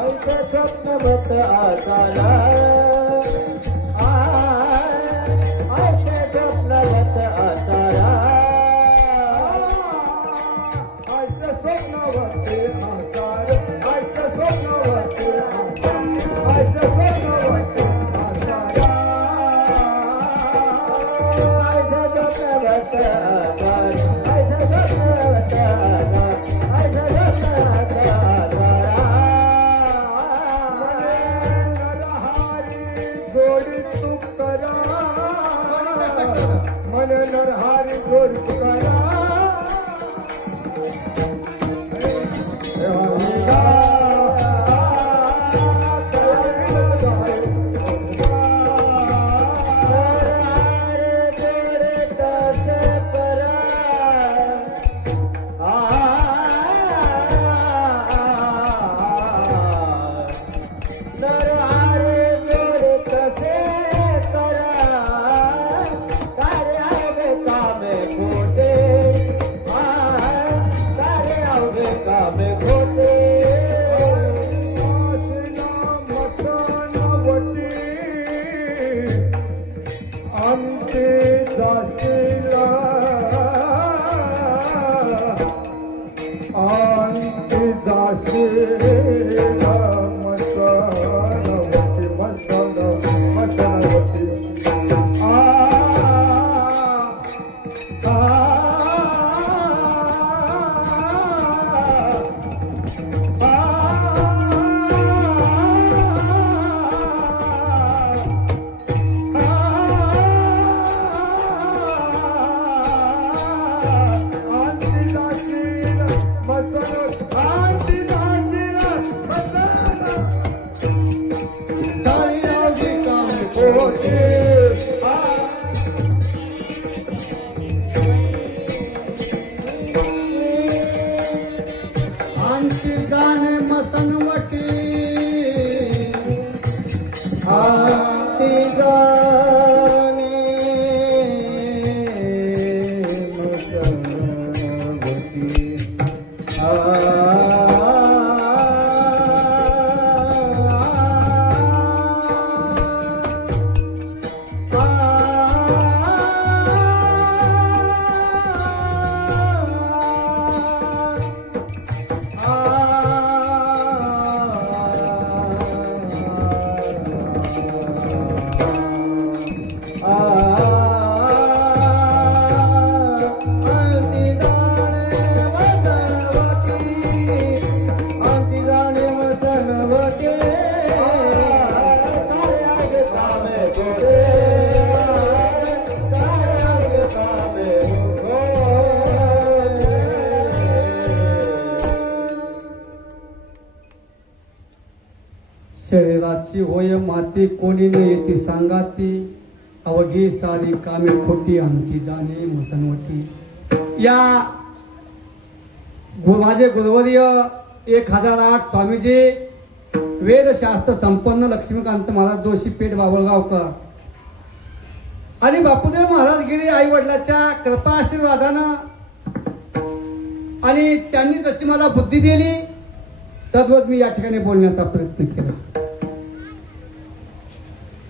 असं स्वप्नवत आसारा, असं स्वप्नवत आसारा, असं स्वप्नवती आसारा, असं स्वप्नवती मन नरहारी गोड तुकारा. आमची जाणे मसनवटी, आरती गाणे शरीराची होय माती, कोणी न येती सांगाती, अवघी सारी कामे खोटी, अंती जाणे मुसनवटी. या माझे गुरुवर्य 1008 स्वामीजी, वेदशास्त्र संपन्न लक्ष्मीकांत महाराज जोशी, पेठ बाबळगावकर आणि बापूदेव महाराज गिरी आई वडिलांच्या कृपा आशीर्वादानं आणि त्यांनी जशी मला बुद्धी दिली तद्वत मी या ठिकाणी बोलण्याचा प्रयत्न केला.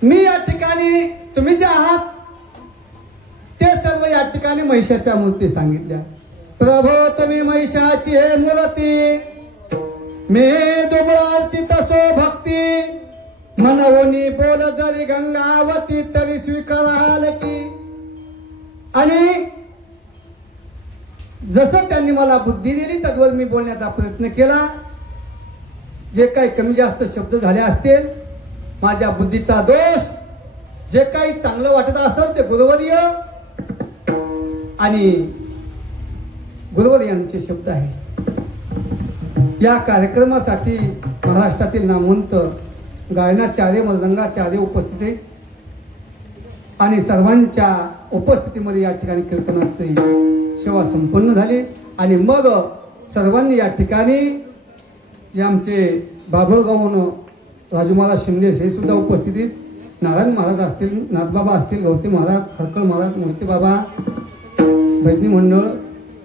मी या ठिकाणी तुम्ही जे आहात ते सर्व या ठिकाणी महिषाच्या मूर्ती सांगितल्या. प्रभो तुम्ही महिषाची हे मूर्ती, मे दुबळाची तसो भक्ती, मनवनी बोल जरी गंगावती, तरी स्वीकाराल की. आणि जसं त्यांनी मला बुद्धी दिली तद्वत मी बोलण्याचा प्रयत्न केला. जे काही कमी जास्त शब्द झाले असतील, माझ्या बुद्धीचा दोष, जे काही चांगलं वाटत असेल ते गुरुवर्य आणि गुरुवर्य यांचे शब्द आहेत. या कार्यक्रमासाठी महाराष्ट्रातील नामवंत गायनाचार्य मृदंगाचार्य उपस्थित आहेत आणि सर्वांच्या उपस्थितीमध्ये या ठिकाणी कीर्तनाची सेवा संपन्न झाली. आणि मग सर्वांनी या ठिकाणी जे आमचे बाभुळगावहून राजू महाराज शिंदे हे सुद्धा उपस्थित आहेत, नारायण महाराज असतील, नाथबाबा असतील, गौतम महाराज, हरकळ महाराज, मोहिते बाबा, भजनी मंडळ,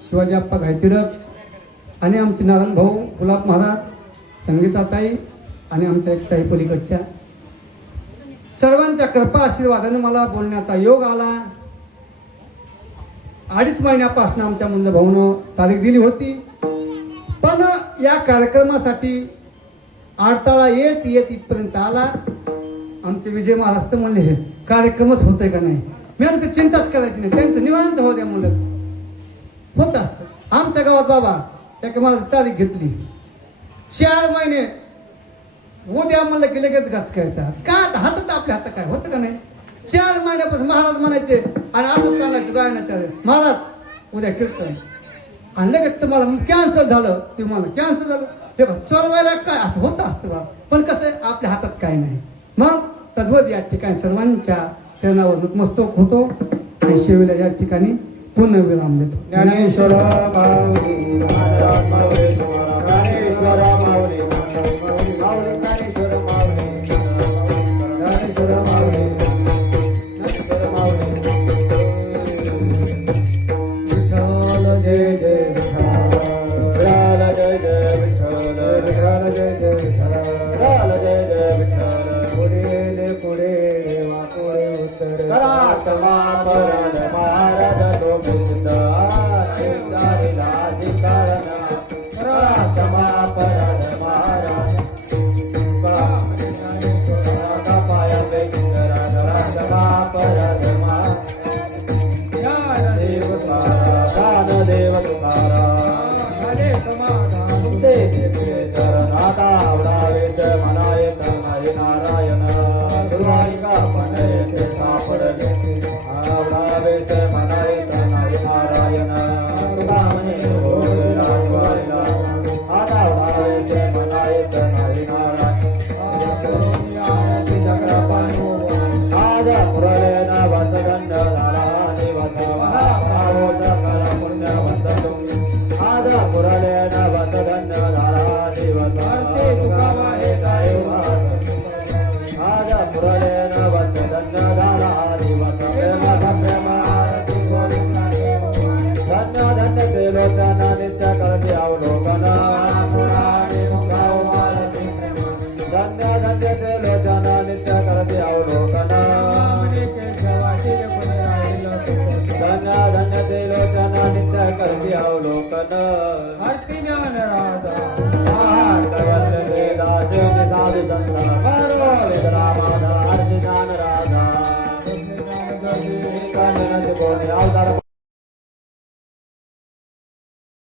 शिवाजी आप्पा घायतिडक आणि आमचे नारायण भाऊ गुलाब महाराज, संगीताताई आणि आमच्या एक ताई पलीकडच्या सर्वांच्या कृपा आशीर्वादाने मला बोलण्याचा योग आला. 2.5 महिन्यापासून आमच्या मुंज भाऊनं तारीख दिली होती, पण या कार्यक्रमासाठी अडथळा येत येत इथपर्यंत आला. आमचे विजय महाराज तर म्हणले कार्यक्रमच होतोय का नाही. मी म्हणलं ते चिंताच करायची नाही, त्यांचं निवांत होऊ द्या म्हणलं, होत असतं. आमच्या गावात बाबा त्या मला तारीख घेतली 4 महिने उद्या म्हणलं की लगेच घाचकायचा का हातात आपल्या हातात काय होतं का नाही. 4 महिन्यापासून महाराज म्हणायचे आणि असंच सांगायचं गायनाचार्य महाराज उद्या कीर्तन आणि लगेच तुम्हाला कॅन्सल झालं, ते मला कॅन्सल झालं हे चोरवायला काय असं होतं असतं बा. पण कसं आपल्या हातात काय नाही. मग तद्वत या ठिकाणी सर्वांच्या चरणावर नतमस्तक होतो आणि शेवीला या ठिकाणी पुन्हा विराम देतो. ज्ञानेश्वर माऊली महाराज माऊली ज्ञानेश्वर माऊली माऊली ज्ञानेश्वर माऊली ज्ञानेश्वर माऊली ज्ञानेश्वर माऊली. विठ्ठल जय जय विठ्ठल जय जय विठ्ठल विठ्ठल जय जय विठ्ठल जय जय विठ्ठल. पुढे पुढे वाकोडे उत्तर करातमा परद महाराज तो सिद्ध अधिकारणा करातमा परद महाराज पाया करातमा परद ज्ञानदेव तुकारा हरे समाधान ते चरणाता आवडावेश मनायत हरी नारायण दुर्वारिका पणयते सापडले आवडावेश मनायत हरी नारायण तुकामणे राजवारीला आता आवडावेश मनायत हरी नारायण चक्रपाणू आज पुरलेन वसगंध धारानि वसवः भावोत कर पुण्यवंत तुम्ही आज पुरलेन वसगंध धारानि वसवः तुकामाहे सायुवा आज पुरलेन वसगंध धारानि वसवः प्रेम आरती गोविंद धन्य धन्य ते लोचन नित्य करते अवलोकन पुराणे मुखाव मालती धन्य धन्य ते लोचन नित्य करते अवलोकन धन्य धन्य ते लोचन नित्य करते अवलोकन. आरती ज्ञान राधा दास साधु संत करो विद्रामादा आरती ज्ञान राधा.